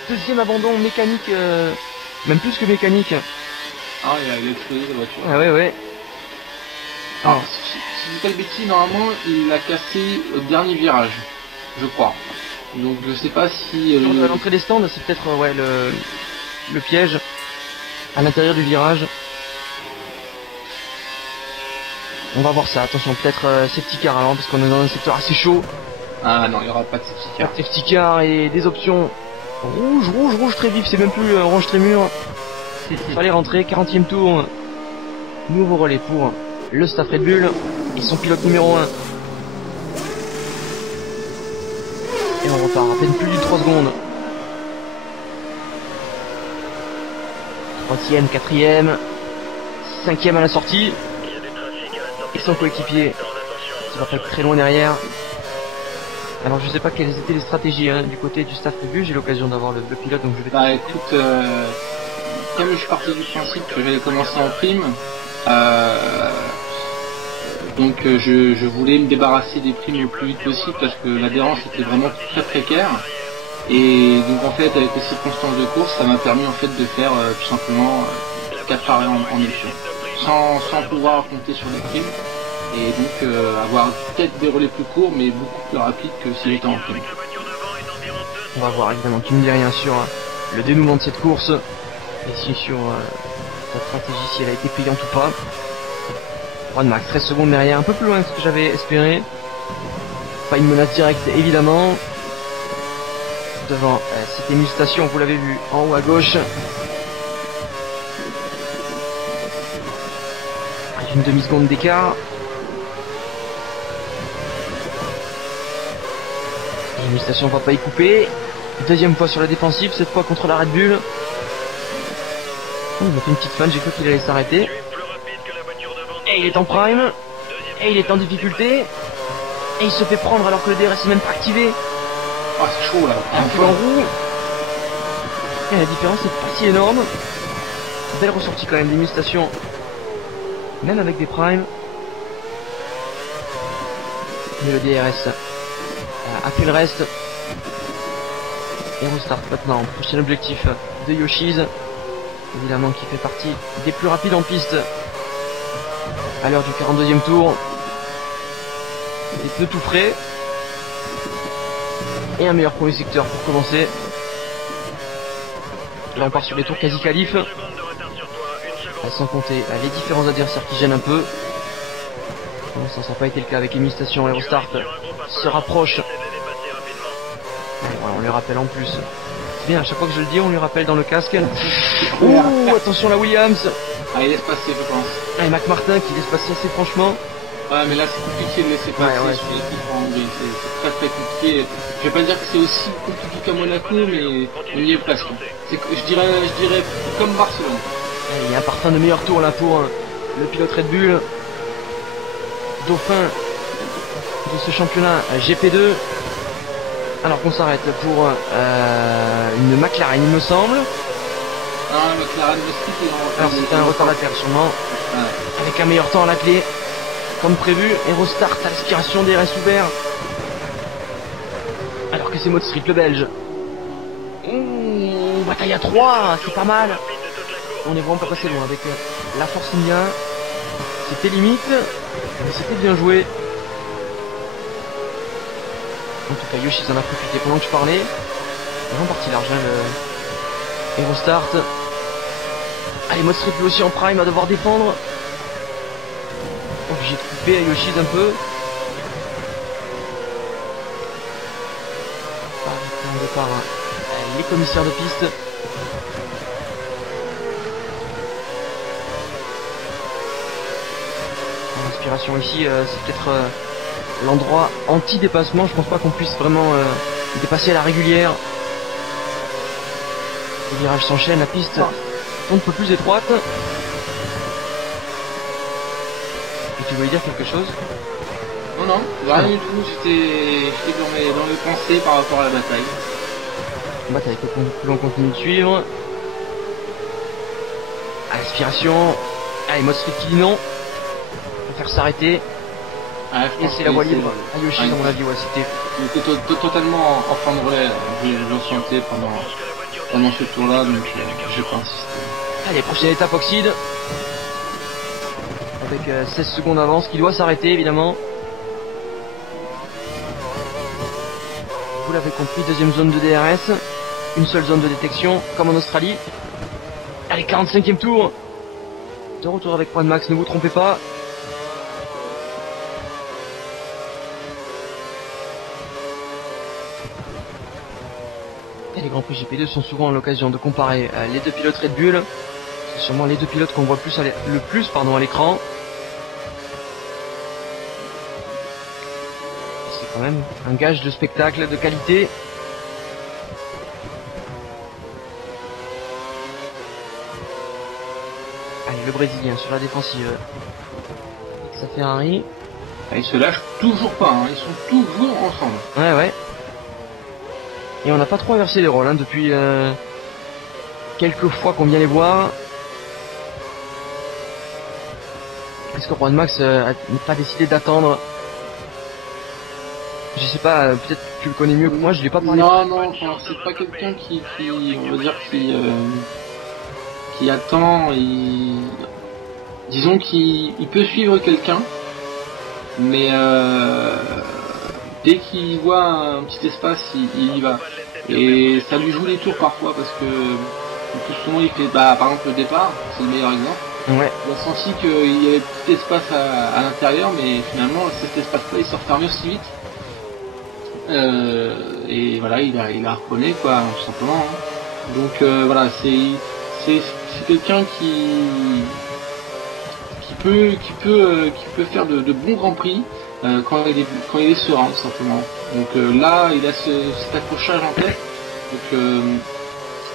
Deuxième abandon mécanique, même plus que mécanique. Ah, il a explosé la voiture. Ah ouais. Alors, si je dis pas de bêtises, normalement, il l'a cassé au dernier virage, je crois. Donc je sais pas si... À l'entrée des stands, c'est peut-être le piège à l'intérieur du virage. On va voir ça, attention, peut-être safety car alors, parce qu'on est dans un secteur assez chaud. Ah non, il n'y aura pas de safety car. Safety car et des options rouge très vif, c'est même plus orange très mûr. Il fallait rentrer, 40e tour. Nouveau relais pour le staff Red Bull et son pilote numéro 1. Et on repart à peine plus d'une 3 secondes. 3e, 4e, 5e à la sortie. Et son coéquipier qui va pas être très loin derrière. Alors je sais pas quelles étaient les stratégies du côté du staff Red Bull, j'ai l'occasion d'avoir le pilote donc je vais... Bah écoute, comme je suis parti du principe que j'allais commencer en prime, donc je voulais me débarrasser des primes le plus vite possible parce que l'adhérence était vraiment très précaire. Et donc en fait avec les circonstances de course ça m'a permis en fait de faire tout simplement 4 arrêts en option. Sans pouvoir compter sur des primes. Et donc avoir peut-être des relais plus courts mais beaucoup plus rapides que si j'étais en prime. On va voir évidemment, tu me dis rien sur le dénouement de cette course. Et si sur la stratégie, si elle a été payante ou pas. Juan Max, 13 secondes derrière, un peu plus loin que ce que j'avais espéré. Pas une menace directe évidemment. Devant cette émulstation, vous l'avez vu en haut à gauche. Une demi-seconde d'écart. L'émulstation va pas y couper. Deuxième fois sur la défensive, cette fois contre la Red Bull. Oh, il a fait une petite fan, j'ai cru qu'il allait s'arrêter. Et il est en prime. Et il est en difficulté. Et il se fait prendre alors que le DRS est même pas activé. Ah, c'est chaud là. Un peu en roue. Et la différence n'est pas si énorme. Belle ressortie quand même des stations, même avec des primes. Mais le DRS a fait le reste. Et on start maintenant. Prochain objectif de Yoshi's, évidemment qui fait partie des plus rapides en piste à l'heure du 42e tour. Des pneus tout frais et un meilleur premier secteur pour commencer. Là on part sur les tours quasi qualif, sans compter les différents adversaires qui gênent un peu. Pour l'instant ça n'a pas été le cas avec Emi Station. Aerostart se rapproche. Voilà, on les rappelle en plus. C'est bien, à chaque fois que je le dis on lui rappelle dans le casque. Oh, attention la Williams. Ah, il laisse passer, je pense. Et Mac Martin qui laisse passer assez franchement. Ouais, mais là c'est compliqué de laisser passer sur l'équipe en Hongrie. C'est très très compliqué. Je vais pas dire que c'est aussi compliqué qu'à Monaco, mais on y est presque. Je dirais comme Barcelone. Et il y a un parfum de meilleur tour là pour le pilote Red Bull, dauphin de ce championnat GP2. Alors qu'on s'arrête pour une McLaren, il me semble. Ah, McLaren de alors c'était un retardataire sûrement. Ouais. Avec un meilleur temps à la clé, comme prévu. Aerostart à l'aspiration des RS ouverts. Alors que c'est Mode Street le belge. Ouh, bataille à 3, c'est pas mal. On est vraiment pas passé loin avec la Force India. C'était limite, mais c'était bien joué. En tout cas, Yoshi en a profité pendant que je parlais. Vraiment parti large, le Aerostart. Allez, Mode Street lui aussi en prime, à devoir défendre. Obligé de couper à Yoshi un peu. On départ les commissaires de piste. L'inspiration ici, c'est peut-être l'endroit anti-dépassement. Je pense pas qu'on puisse vraiment dépasser à la régulière. Les virages s'enchaînent, la piste un peu plus étroite. Et tu voulais dire quelque chose? Non, rien du tout. J'étais dans mes pensées par rapport à la bataille. Bataille que l'on continue de suivre. Aspiration. Allez, Mode Street qui dit non. On va faire s'arrêter. Et c'est la voie libre à Yoshi, à mon avis, ouais, c'était totalement en fin de relais. Je le sentais pendant ce tour-là, donc j'ai pas insisté. Allez, prochaine étape Oxide. Avec 16 secondes d'avance qui doit s'arrêter évidemment. Vous l'avez compris, deuxième zone de DRS. Une seule zone de détection, comme en Australie. Allez, 45e tour. De retour avec point de max, ne vous trompez pas. Et les Grands Prix GP2 sont souvent l'occasion de comparer les deux pilotes Red Bull. C'est sûrement les deux pilotes qu'on voit le plus à l'écran. C'est quand même un gage de spectacle, de qualité. Allez, le Brésilien sur la défensive. Ça fait Ferrari. Ils se lâchent toujours pas, hein. Ils sont toujours ensemble. Ouais. Et on n'a pas trop inversé les rôles depuis quelques fois qu'on vient les voir. Est-ce que Juan Max n'a pas décidé d'attendre? Je sais pas, peut-être que tu le connais mieux que moi, je l'ai pas parlé. Non, c'est pas quelqu'un qui on va dire qui attend. Disons qu'il peut suivre quelqu'un, mais dès qu'il voit un petit espace, il y va. Et ça lui joue les tours parfois parce que tout souvent il fait, par exemple le départ, c'est le meilleur exemple. Ouais. On a senti qu'il y avait petit espace à l'intérieur, mais finalement cet espace-là il se refermait aussi vite. Et voilà, il a reconnu quoi, tout simplement. Hein. Donc voilà, c'est quelqu'un qui peut faire de bons grands prix quand il est serein, tout simplement. Donc là, il a cet accrochage en tête. Donc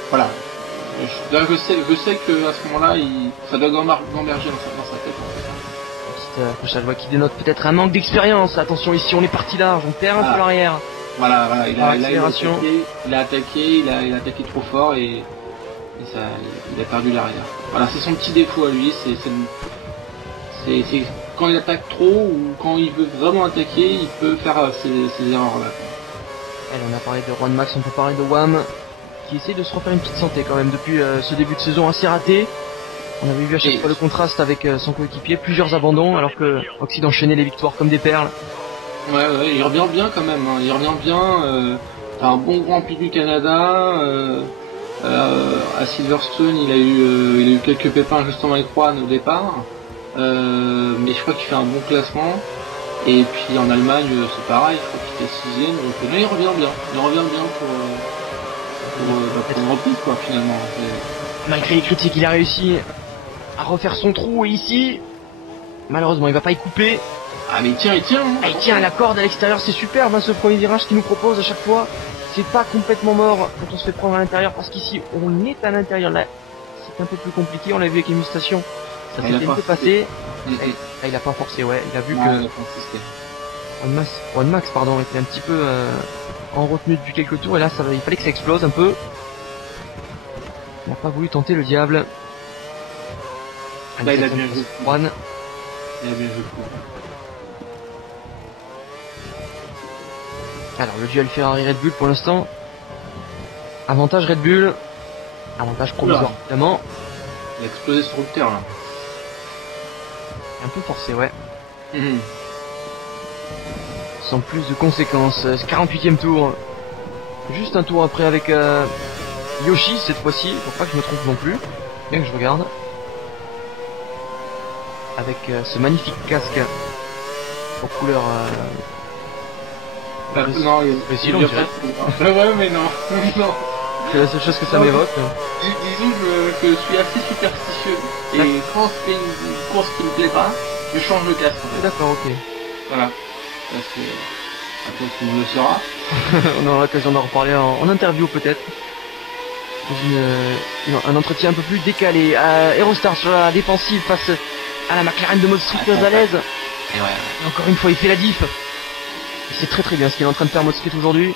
voilà. Là, je sais que à ce moment-là, ça doit gamberger dans sa tête. Petit accrochage qui dénote peut-être un manque d'expérience. Attention, ici, on est parti large, on perd un peu l'arrière. Voilà, il a attaqué trop fort et Et ça, il a perdu l'arrière. Voilà, c'est son petit défaut à lui, c'est quand il attaque trop ou quand il veut vraiment attaquer, il peut faire ces erreurs-là. Allez, on a parlé de Juan Max, on peut parler de Wham, qui essaie de se refaire une petite santé quand même depuis ce début de saison assez raté. On avait vu à chaque fois le contraste avec son coéquipier, plusieurs abandons, alors que Oxide enchaînait les victoires comme des perles. Ouais, il revient bien quand même, hein. Il revient bien. T'as un bon Grand Prix du Canada. À Silverstone, il a eu quelques pépins justement avec Juan au départ. Mais je crois qu'il fait un bon classement. Et puis en Allemagne, c'est pareil, je crois qu'il était 6ème. Donc là, il revient bien. Il revient bien pour une reprise, quoi, finalement. Malgré les critiques, il a réussi à refaire son trou, et ici, malheureusement, il va pas y couper. Ah mais il tient, hein. Ah, il tient à la corde à l'extérieur, c'est superbe, hein, ce premier virage qu'il nous propose à chaque fois. C'est pas complètement mort quand on se fait prendre à l'intérieur, parce qu'ici, on est à l'intérieur. Là, c'est un peu plus compliqué, on l'a vu avec Emu Station. Ça s'était un peu passé. Là, il a pas forcé, ouais. Il a vu que Juan Max, pardon, était un petit peu en retenue depuis quelques tours, et là, il fallait que ça explose un peu. Il n'a pas voulu tenter le diable. Là, il a bien joué. Juan. Il a bien joué. Alors, le duel Ferrari Red Bull pour l'instant. Avantage Red Bull. Avantage provisoire, évidemment. Il a explosé sur le terrain. Un peu forcé, ouais. Sans plus de conséquences. 48ème tour. Juste un tour après avec Yoshi cette fois-ci. Faut pas que je me trompe non plus. Bien que je regarde. Avec ce magnifique casque aux couleurs. Non, il y a pas. Ouais, mais non. Non. C'est la seule chose que ça m'évoque. Disons que je suis assez superstitieux. Et quand c'est une course qui me plaît pas, je change de casque. En fait. D'accord, ok. Voilà. Parce que après, tout le monde le saura. On aura l'occasion d'en reparler en interview peut-être. Dans un entretien un peu plus décalé. Aerostar sur la défensive face à la McLaren de Mosquito Gonzalez. Et ouais. Et encore une fois, il fait la diff. C'est très très bien ce qu'il est en train de faire Mosquito aujourd'hui.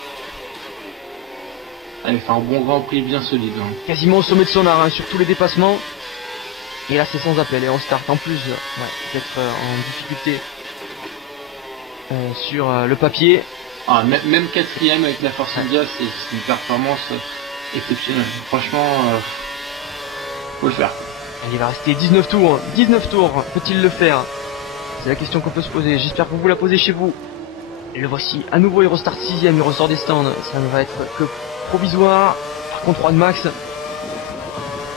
Il fait un bon Grand Prix bien solide. Hein. Quasiment au sommet de son art, hein, sur tous les dépassements. Et là c'est sans appel. Et on start en plus d'être en difficulté sur le papier. Ah, même 4ème avec la Force India, c'est une performance exceptionnelle. Franchement, faut le faire. Il va rester 19 tours. 19 tours, peut-il le faire? C'est la question qu'on peut se poser. J'espère que vous vous la posez chez vous. Et le voici à nouveau Eurostart 6ème, il ressort des stands. Ça ne va être que provisoire. Par contre, Juan Max. Ça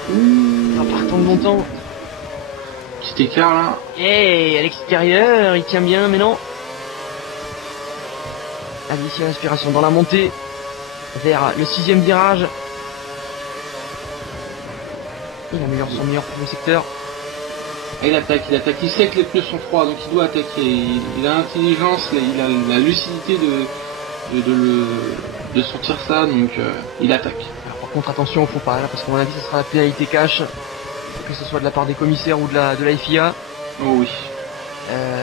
part tant de longtemps. Petit écart là. Et à l'extérieur, il tient bien, mais non. Allez, ici l'inspiration dans la montée vers le 6ème virage. Il améliore son meilleur premier secteur. Et il attaque, il sait que les pneus sont froids, donc il doit attaquer. Il a l'intelligence, il a la lucidité de sortir ça, donc il attaque. Alors, par contre, attention au faux pas, là, parce qu'à mon avis, ce sera la pénalité cash, que ce soit de la part des commissaires ou de la FIA. Oh oui.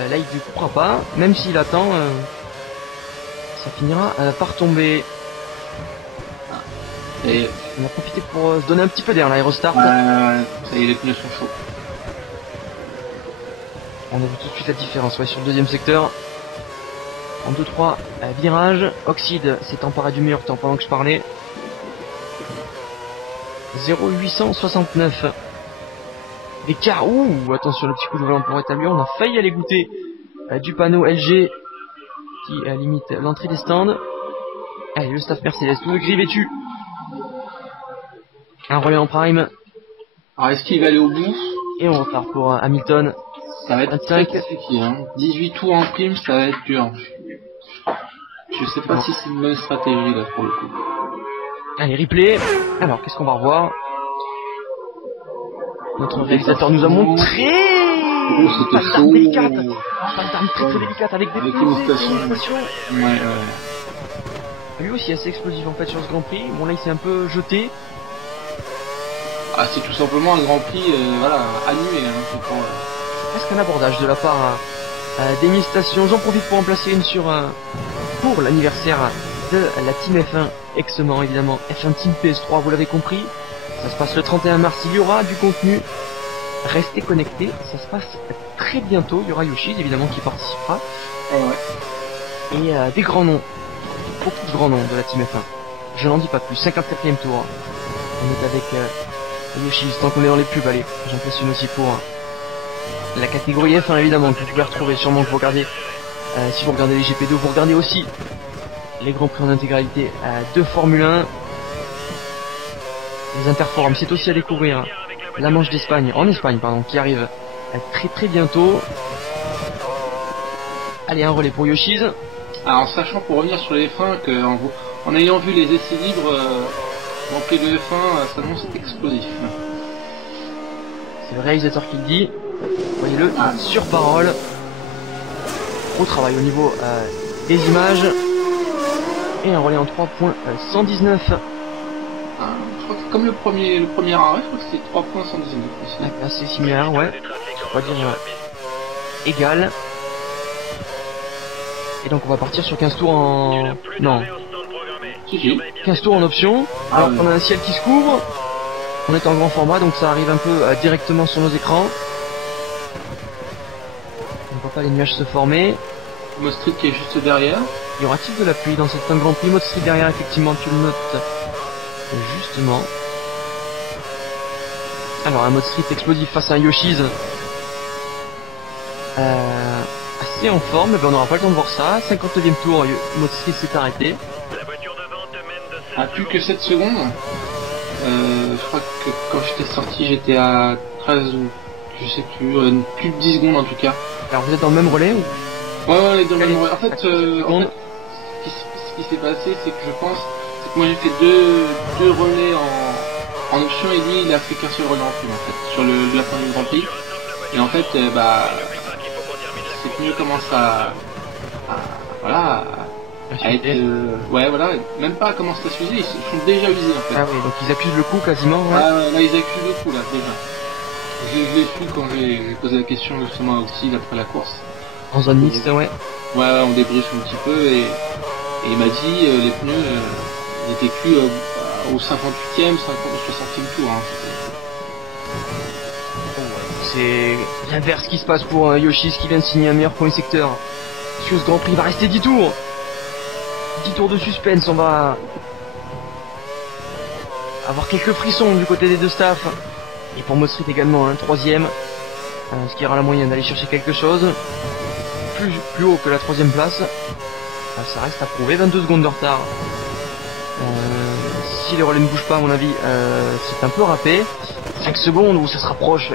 Là, il ne coupera pas, même s'il attend, ça finira par tomber. Et on a profité pour se donner un petit peu d'air, l'aérostart. Ça y est, les pneus sont chauds. On a vu tout de suite la différence, ouais, sur le deuxième secteur. En 2-3 virages, Oxide s'est emparé du meilleur temps pendant que je parlais. 0,869. L'écart, ouh, attention le petit coup de volant pour rétablir, on a failli aller goûter du panneau LG qui limite l'entrée des stands. Allez, le staff Mercedes, tout le gris vêtu. Un relais en prime. Alors est-ce qu'il va aller au bout? Et on repart pour Hamilton. Ça va être 25. très compliqué, hein. 18 tours en prime, ça va être dur. Je sais pas si c'est une bonne stratégie là pour le coup. Allez, replay. Alors, qu'est-ce qu'on va revoir? Notre réalisateur nous a montré c'était pas d'arme délicate. Pas d'arme très très délicate avec des imitations. Ouais. Lui aussi assez explosif en fait sur ce Grand Prix. Bon là il s'est un peu jeté. Ah c'est tout simplement un Grand Prix annulé. Hein, c'est presque un abordage de la part d'Emi Station. J'en profite pour en placer une pour l'anniversaire de la Team F1 ex-Mans évidemment. F1 Team PS3, vous l'avez compris. Ça se passe le 31 mars, il y aura du contenu. Restez connectés, ça se passe très bientôt. Il y aura Yoshi évidemment qui participera. Et des grands noms, beaucoup de grands noms de la Team F1. Je n'en dis pas plus, 54e tour. On est avec Yoshi, tant qu'on est dans les pubs, allez, j'impressionne aussi pour la catégorie F1 évidemment, que vous pouvez retrouver sûrement que vous regardez. Si vous regardez les GP2, vous regardez aussi les Grands Prix en intégralité de Formule 1. Les interforums, c'est aussi à découvrir. La Manche d'Espagne, en Espagne pardon, qui arrive très très bientôt. Allez, un relais pour Yoshi's. Alors, en sachant pour revenir sur les F1 en ayant vu les essais libres remplis de F1, ça annonce explosif. C'est le réalisateur qui le dit. Voyez-le, sur parole. Gros travail au niveau des images. Et un relais en 3.119. Je crois que comme le premier arrêt, je crois que c'était 3.119 aussi. Assez similaire, ouais. On va dire égal. Et donc on va partir sur 15 tours en... Non. 15 tours en option. Alors on a un ciel qui se couvre. On est en grand format, donc ça arrive un peu directement sur nos écrans. On ne voit pas les nuages se former. Mode Street qui est juste derrière. Y aura-t-il de la pluie dans cette fin de Grand Prix? Mode Street derrière, effectivement, tu le notes justement. Alors un Mode Street explosif face à un Yoshi's. Assez en forme, mais on n'aura pas le temps de voir ça. 59e tour, Mode Street s'est arrêté. À plus que 7 secondes. Je crois que quand j'étais sorti, j'étais à 13 ou je sais plus, plus de 10 secondes en tout cas. Alors vous êtes dans le même relais ou... Ouais, on est dans le même relais. En fait, ce qui s'est passé, c'est que je pense, c'est que moi j'ai fait deux relais en option et lui il a fait qu'un seul relais en prime en fait, sur la fin du Grand Prix. Et en fait, c'est mieux commence à être, ouais voilà, même pas à commencer à s'user, ils sont déjà usés en fait. Ah oui, donc ils accusent le coup quasiment. Ouais. Là ils accusent le coup là déjà. Je l'ai su quand j'ai posé la question justement aussi après la course. En zone mixte, ouais. Ouais, on débriefe un petit peu et il m'a dit les pneus ils étaient cuits au 58e, 60e tour. Hein. C'est l'inverse qui se passe pour Yoshi's qui vient de signer un meilleur premier secteur. Sur ce Grand Prix, il va rester 10 tours. 10 tours de suspense, on va avoir quelques frissons du côté des deux staffs. Et pour Mode Street également, un troisième. Ce qui aura la moyenne d'aller chercher quelque chose. Plus haut que la troisième place. Ça reste à prouver, 22 secondes de retard. Si les relais ne bougent pas à mon avis, c'est un peu râpé. 5 secondes où ça se rapproche.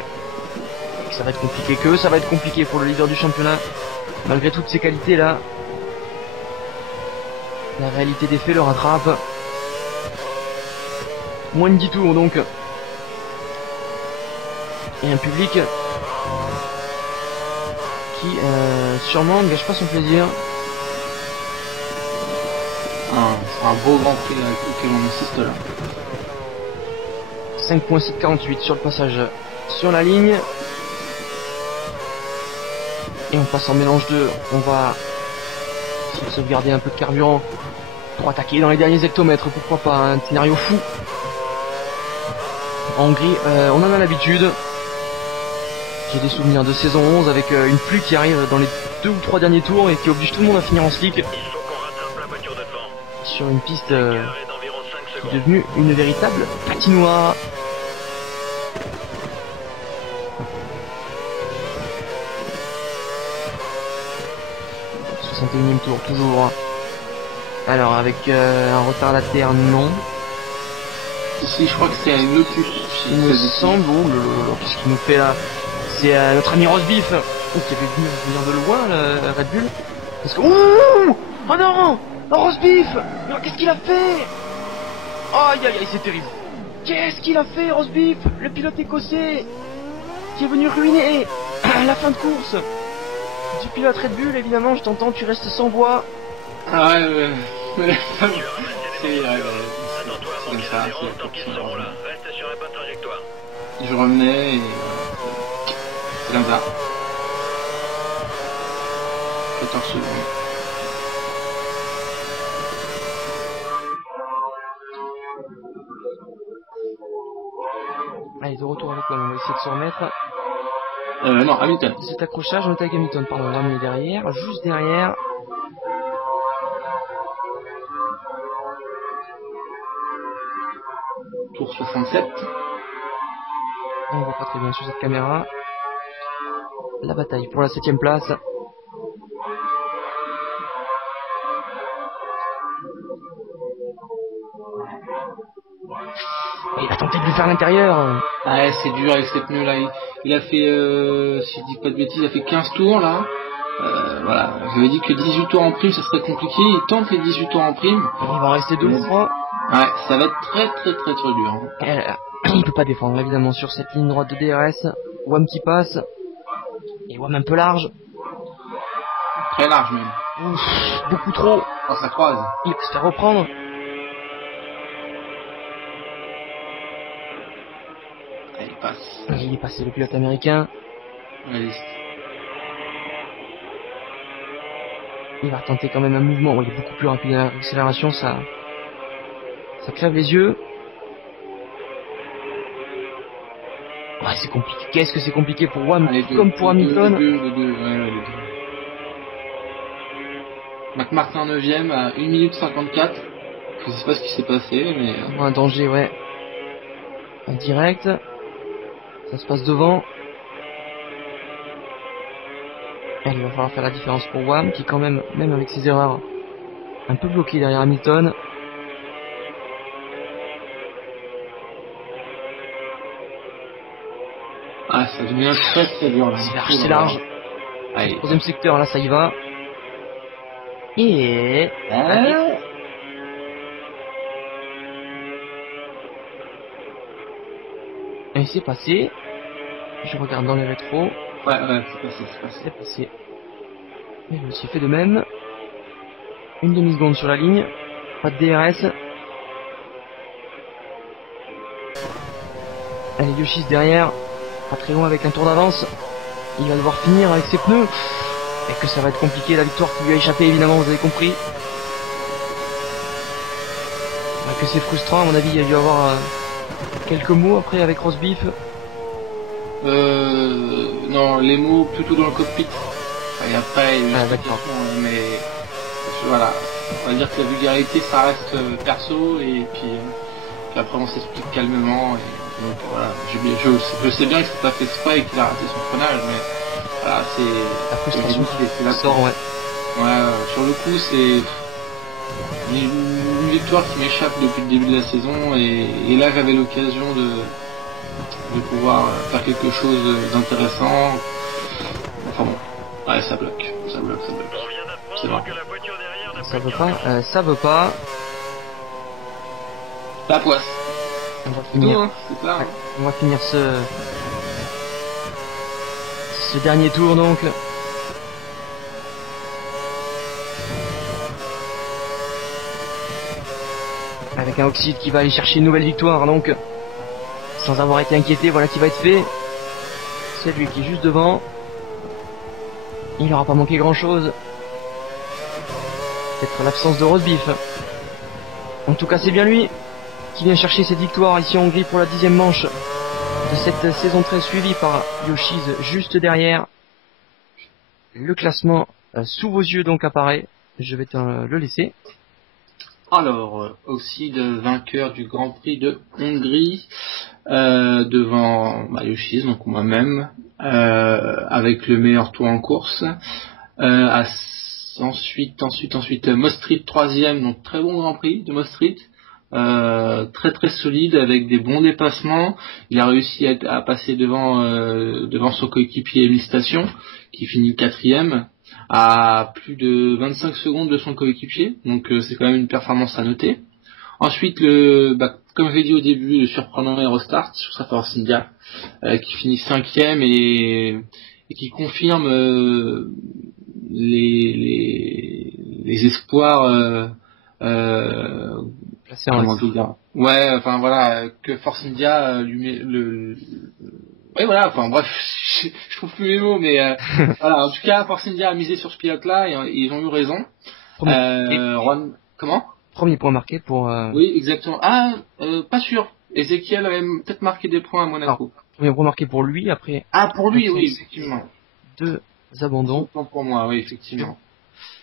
Ça va être compliqué ça va être compliqué pour le leader du championnat. Malgré toutes ces qualités là. La réalité des faits le rattrape. Moins de 10 tours donc. Et un public qui sûrement ne gâche pas son plaisir. Un beau Grand Prix auquel on assiste là. 5.748 sur le passage sur la ligne. Et on passe en mélange 2. On va essayer de sauvegarder un peu de carburant pour attaquer dans les derniers hectomètres. Pourquoi pas, un scénario fou. En Hongrie, on en a l'habitude. J'ai des souvenirs de saison 11 avec une pluie qui arrive dans les 2 ou 3 derniers tours et qui oblige tout le monde à finir en slick. Sur une piste qui est devenue une véritable patinoire. e tour toujours. Alors avec un retardataire non. Ici je crois que c'est un Lotus. Il me semble. Oh, qu'est-ce qu'il nous fait là? C'est notre ami Rosbeef qui avait dû venir de loin le Red Bull. Parce que... Oh non, oh, Rosbeef. Qu'est-ce qu'il a fait? Aïe aïe aïe, c'est terrible. Qu'est-ce qu'il a fait Rosbeef, le pilote écossais qui est venu ruiner la fin de course du pilote Red Bull. Évidemment, je t'entends, tu restes sans voix. Ah ouais, c'est comme ça. Je revenais et c'est comme ça. 14 secondes. de retour avec Wam, on va essayer de se remettre. Non, Hamilton. Cet accrochage, on est avec Hamilton, pardon, Wam est derrière, juste derrière. Tour 67. On voit pas très bien sur cette caméra. La bataille pour la 7ème place. Et il a tenté de lui faire l'intérieur. Ouais, c'est dur avec ces pneus là. Il a fait, si je dis pas de bêtises, il a fait 15 tours là. Voilà, j'avais dit que 18 tours en prime ça serait compliqué. Il tente les 18 tours en prime. Il va en rester 2 ou 3. Ouais, ça va être très très très très dur. Hein. Il peut pas défendre évidemment sur cette ligne droite de DRS. Wam qui passe. Et Wam un peu large. Très large même. Ouf, beaucoup trop. Oh, ça croise. Il va se faire reprendre. Allez, il passe. Il est passé le pilote américain. Allez. Il va tenter quand même un mouvement. Il est beaucoup plus rapide à l'accélération, ça crève les yeux. Ouais, c'est compliqué. Qu'est-ce que c'est compliqué pour Wam, comme pour Hamilton. Le 2. McMartin 9ème à 1 minute 54. Je sais pas ce qui s'est passé, mais... Un danger, ouais. En direct. Ça se passe devant. Il va falloir faire la différence pour Wam, qui quand même avec ses erreurs, un peu bloqué derrière Hamilton. Ah, ça devient très très dur là. C'est large. Allez. 3ème secteur, là ça y va. Et... Et c'est passé. Je regarde dans les rétros. Ouais, c'est passé. C'est passé. Et je me suis fait de même. Une demi-seconde sur la ligne. Pas de DRS. Allez, Yoshis derrière. Pas très loin avec un tour d'avance. Il va devoir finir avec ses pneus. Et que ça va être compliqué. La victoire qui lui a échappé, évidemment, vous avez compris. Ouais, que c'est frustrant, à mon avis, il y a dû avoir quelques mots après avec Rosbeef. Non, les mots plutôt dans le cockpit. Et après, il y a une d'accord. Mais voilà, on va dire que la vulgarité ça reste perso et puis après on s'explique calmement et donc voilà, je sais bien que c'est pas fait exprès et qu'il a raté son freinage, mais voilà, c'est la frustration c'est la sort, ouais. Ouais, sur le coup c'est une victoire qui m'échappe depuis le début de la saison et là j'avais l'occasion de pouvoir faire quelque chose d'intéressant. Enfin bon, ouais, ça bloque. C'est vrai. Ça veut pas. La poisse. On va finir. Tout, hein, c'est clair. Ouais, on va finir ce dernier tour donc. Avec un Oxide qui va aller chercher une nouvelle victoire donc. Sans avoir été inquiété, voilà qui va être fait. C'est lui qui est juste devant. Il n'aura pas manqué grand chose. Peut-être l'absence de Rosbeef. En tout cas c'est bien lui qui vient chercher cette victoire ici en Hongrie pour la 10e manche de cette saison 13, suivie par Yoshis juste derrière. Le classement sous vos yeux donc apparaît. Je vais te le laisser. Alors, Oxide vainqueur du Grand Prix de Hongrie devant Yoshis, donc moi-même, avec le meilleur tour en course. Ensuite, Mostrit 3ème, donc très bon Grand Prix de Mostrit. Très très solide avec des bons dépassements. Il a réussi à passer devant son coéquipier Emile Station qui finit 4ème à plus de 25 secondes de son coéquipier, donc c'est quand même une performance à noter. Ensuite, comme je l'ai dit au début, le surprenant Eurostart sur sa Force India qui finit 5ème et qui confirme les espoirs ouais, enfin voilà, que Force India lui met ouais voilà, enfin bref, je trouve plus les mots, mais voilà, en tout cas Force India a misé sur ce pilote-là et ils ont eu raison. Comment ? Premier point marqué pour... Oui, exactement. Pas sûr. Ezekiel avait peut-être marqué des points à Monaco. On a remarqué pour lui, après... pour lui, oui, effectivement. 2 abandons. Pour moi, oui, effectivement.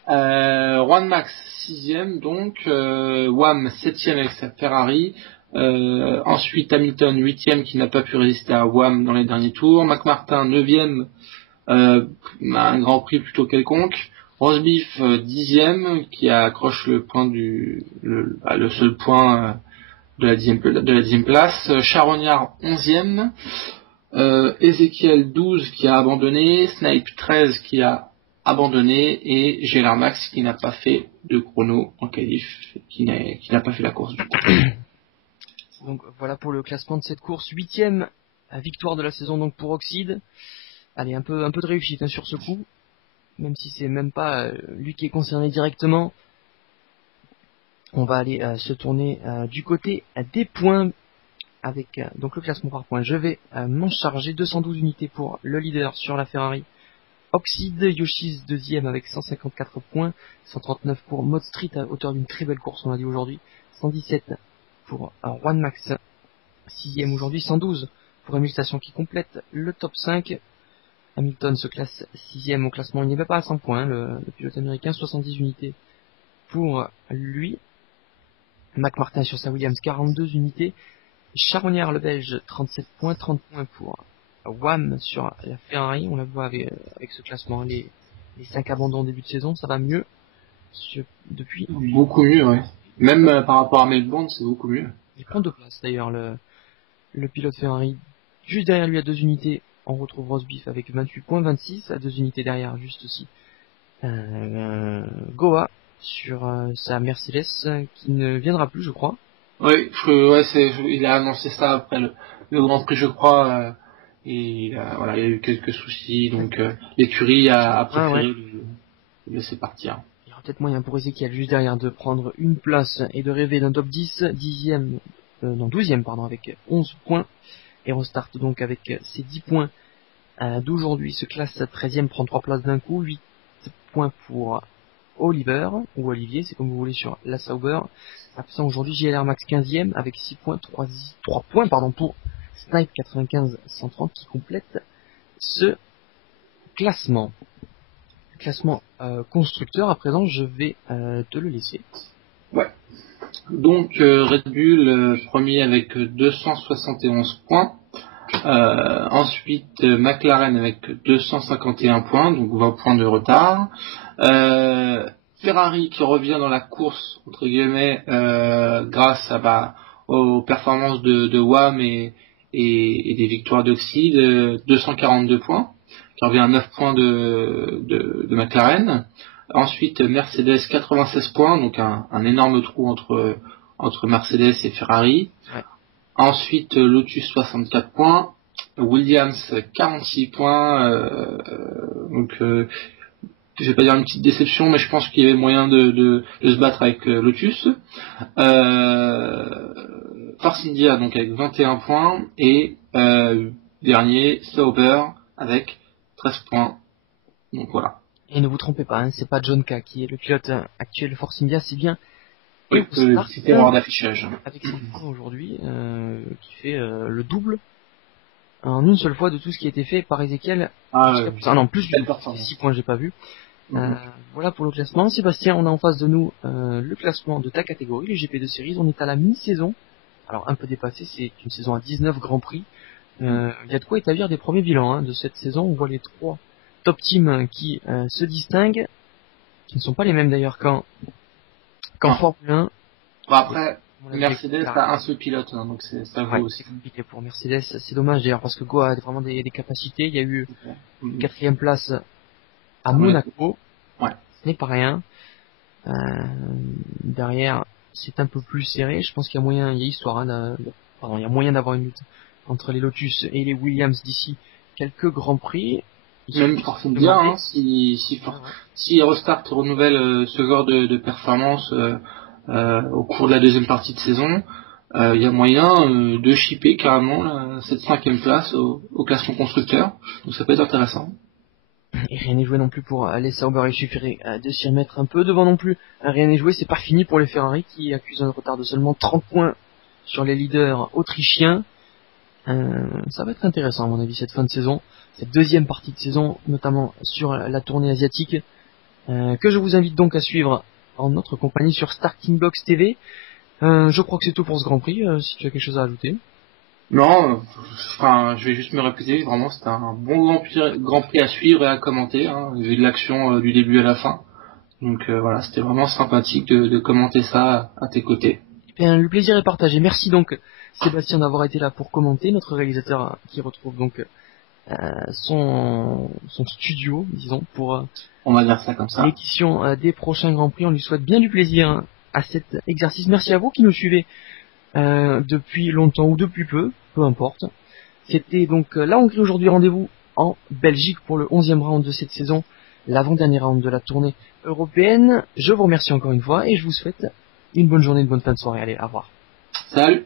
Juan Max, 6ème, donc. Wam, 7ème avec sa Ferrari. Ensuite, Hamilton, 8ème, qui n'a pas pu résister à Wam dans les derniers tours. McMartin, 9ème, un Grand Prix plutôt quelconque. Rosberg, 10ème, qui accroche le point le seul point de la 10e place. Charognard, 11ème. Ezekiel 12 qui a abandonné, Snipe 13 qui a abandonné et Gérard Max qui n'a pas fait de chrono en qualif, qui n'a pas fait la course du coup. Donc voilà pour le classement de cette course, 8ème victoire de la saison donc pour Oxide. Allez, un peu de réussite sur ce coup, même si c'est même pas lui qui est concerné directement. On va aller se tourner du côté des points avec donc le classement par points. Je vais m'en charger. 212 unités pour le leader sur la Ferrari Oxide, Yoshi's deuxième avec 154 points, 139 pour Mod Street à hauteur d'une très belle course on l'a dit aujourd'hui, 117 pour Juan Max, 6ème aujourd'hui, 112 pour Emile Station qui complète le top 5. Hamilton se classe 6ème au classement, il n'y avait pas à 100 points, le pilote américain, 70 unités pour lui. McMartin sur sa Williams, 42 unités. Charognard le Belge, 37 points, 30 points pour Wam sur la Ferrari. On la voit avec ce classement, les 5 abandons au début de saison, ça va mieux depuis. Beaucoup mieux, ouais. Même par rapport à Melbourne, c'est beaucoup mieux. Il prend 2 places d'ailleurs, le pilote Ferrari. Juste derrière lui à 2 unités, on retrouve Rosberg avec 28 points, 26 à 2 unités derrière, juste aussi. Goa sur sa Mercedes qui ne viendra plus, je crois. Oui, il a annoncé ça après le Grand Prix, je crois. Et il a eu quelques soucis, donc l'écurie a préféré le laisser partir. Il y aura peut-être moyen pour Ezekiel juste derrière de prendre une place et de rêver d'un top 10, 12e pardon, avec 11 points. Aerostart donc avec ses 10 points d'aujourd'hui se classe 13e, prend 3 places d'un coup, 8 points pour Oliver, ou Olivier, c'est comme vous voulez sur la Sauber. Absent aujourd'hui, JLR Max 15e avec 6 points, 3 points pour Snipe 95-130 qui complète ce classement. Classement constructeur, à présent je vais te le laisser. Ouais. Donc Red Bull premier avec 271 points. Ensuite McLaren avec 251 points, donc 20 points de retard. Ferrari qui revient dans la course entre guillemets grâce aux performances de Wam et des victoires d'Oxide, 242 points, qui revient à 9 points de McLaren. Ensuite Mercedes 96 points, donc un énorme trou entre Mercedes et Ferrari. Ouais. Ensuite Lotus 64 points, Williams 46 points, donc je vais pas dire une petite déception, mais je pense qu'il y avait moyen de se battre avec Lotus. Force India donc avec 21 points et dernier Sauber avec 13 points. Donc voilà. Et ne vous trompez pas, c'est pas John K qui est le pilote actuel de Force India, c'est bien. Oui, c'était erreur d'affichage. Avec ses points aujourd'hui, qui fait le double en une seule fois de tout ce qui a été fait par Ezekiel. Non, plus du 6 points, j'ai pas vu. Voilà pour le classement. Sébastien, on a en face de nous le classement de ta catégorie, les GP de Series. On est à la mi-saison. Alors un peu dépassé, c'est une saison à 19 Grands Prix. Il y a de quoi établir des premiers bilans de cette saison. On voit les 3 top teams qui se distinguent, qui ne sont pas les mêmes d'ailleurs qu'en Formule 1. Après, Mercedes a un seul pilote, donc ça vaut aussi. C'est compliqué pour Mercedes. C'est dommage d'ailleurs parce que Goa a vraiment des capacités. Il y a eu une 4e place à Monaco. Ouais. Ce n'est pas rien. Derrière, c'est un peu plus serré. Je pense qu'il y a moyen, il y a histoire, il y a moyen d'avoir une lutte entre les Lotus et les Williams d'ici quelques grands prix. Même Force India, si Restart renouvelle ce genre de performance au cours de la deuxième partie de saison, il y a moyen de shipper carrément cette 5e place au classement constructeur. Donc ça peut être intéressant. Et rien n'est joué non plus pour les Sauber, il suffirait de s'y remettre un peu devant non plus. Rien n'est joué, c'est pas fini pour les Ferrari qui accusent un retard de seulement 30 points sur les leaders autrichiens. Ça va être intéressant à mon avis cette fin de saison, cette deuxième partie de saison, notamment sur la tournée asiatique, que je vous invite donc à suivre en notre compagnie sur Starting Box TV. Je crois que c'est tout pour ce Grand Prix, si tu as quelque chose à ajouter. Non, je vais juste me répéter, vraiment c'était un bon Grand Prix à suivre et à commenter, hein. Il y avait de l'action du début à la fin. Donc voilà, c'était vraiment sympathique de commenter ça à tes côtés. Bien, le plaisir est partagé. Merci donc Sébastien d'avoir été là pour commenter, notre réalisateur qui retrouve donc son studio, disons, pour on va dire ça comme ça. L'édition des prochains Grands Prix. On lui souhaite bien du plaisir à cet exercice. Merci à vous qui nous suivez depuis longtemps ou depuis peu importe. C'était donc la Hongrie aujourd'hui. Rendez-vous en Belgique pour le 11e round de cette saison, l'avant-dernier round de la tournée européenne. Je vous remercie encore une fois et je vous souhaite une bonne journée, une bonne fin de soirée. Allez, au revoir. Salut.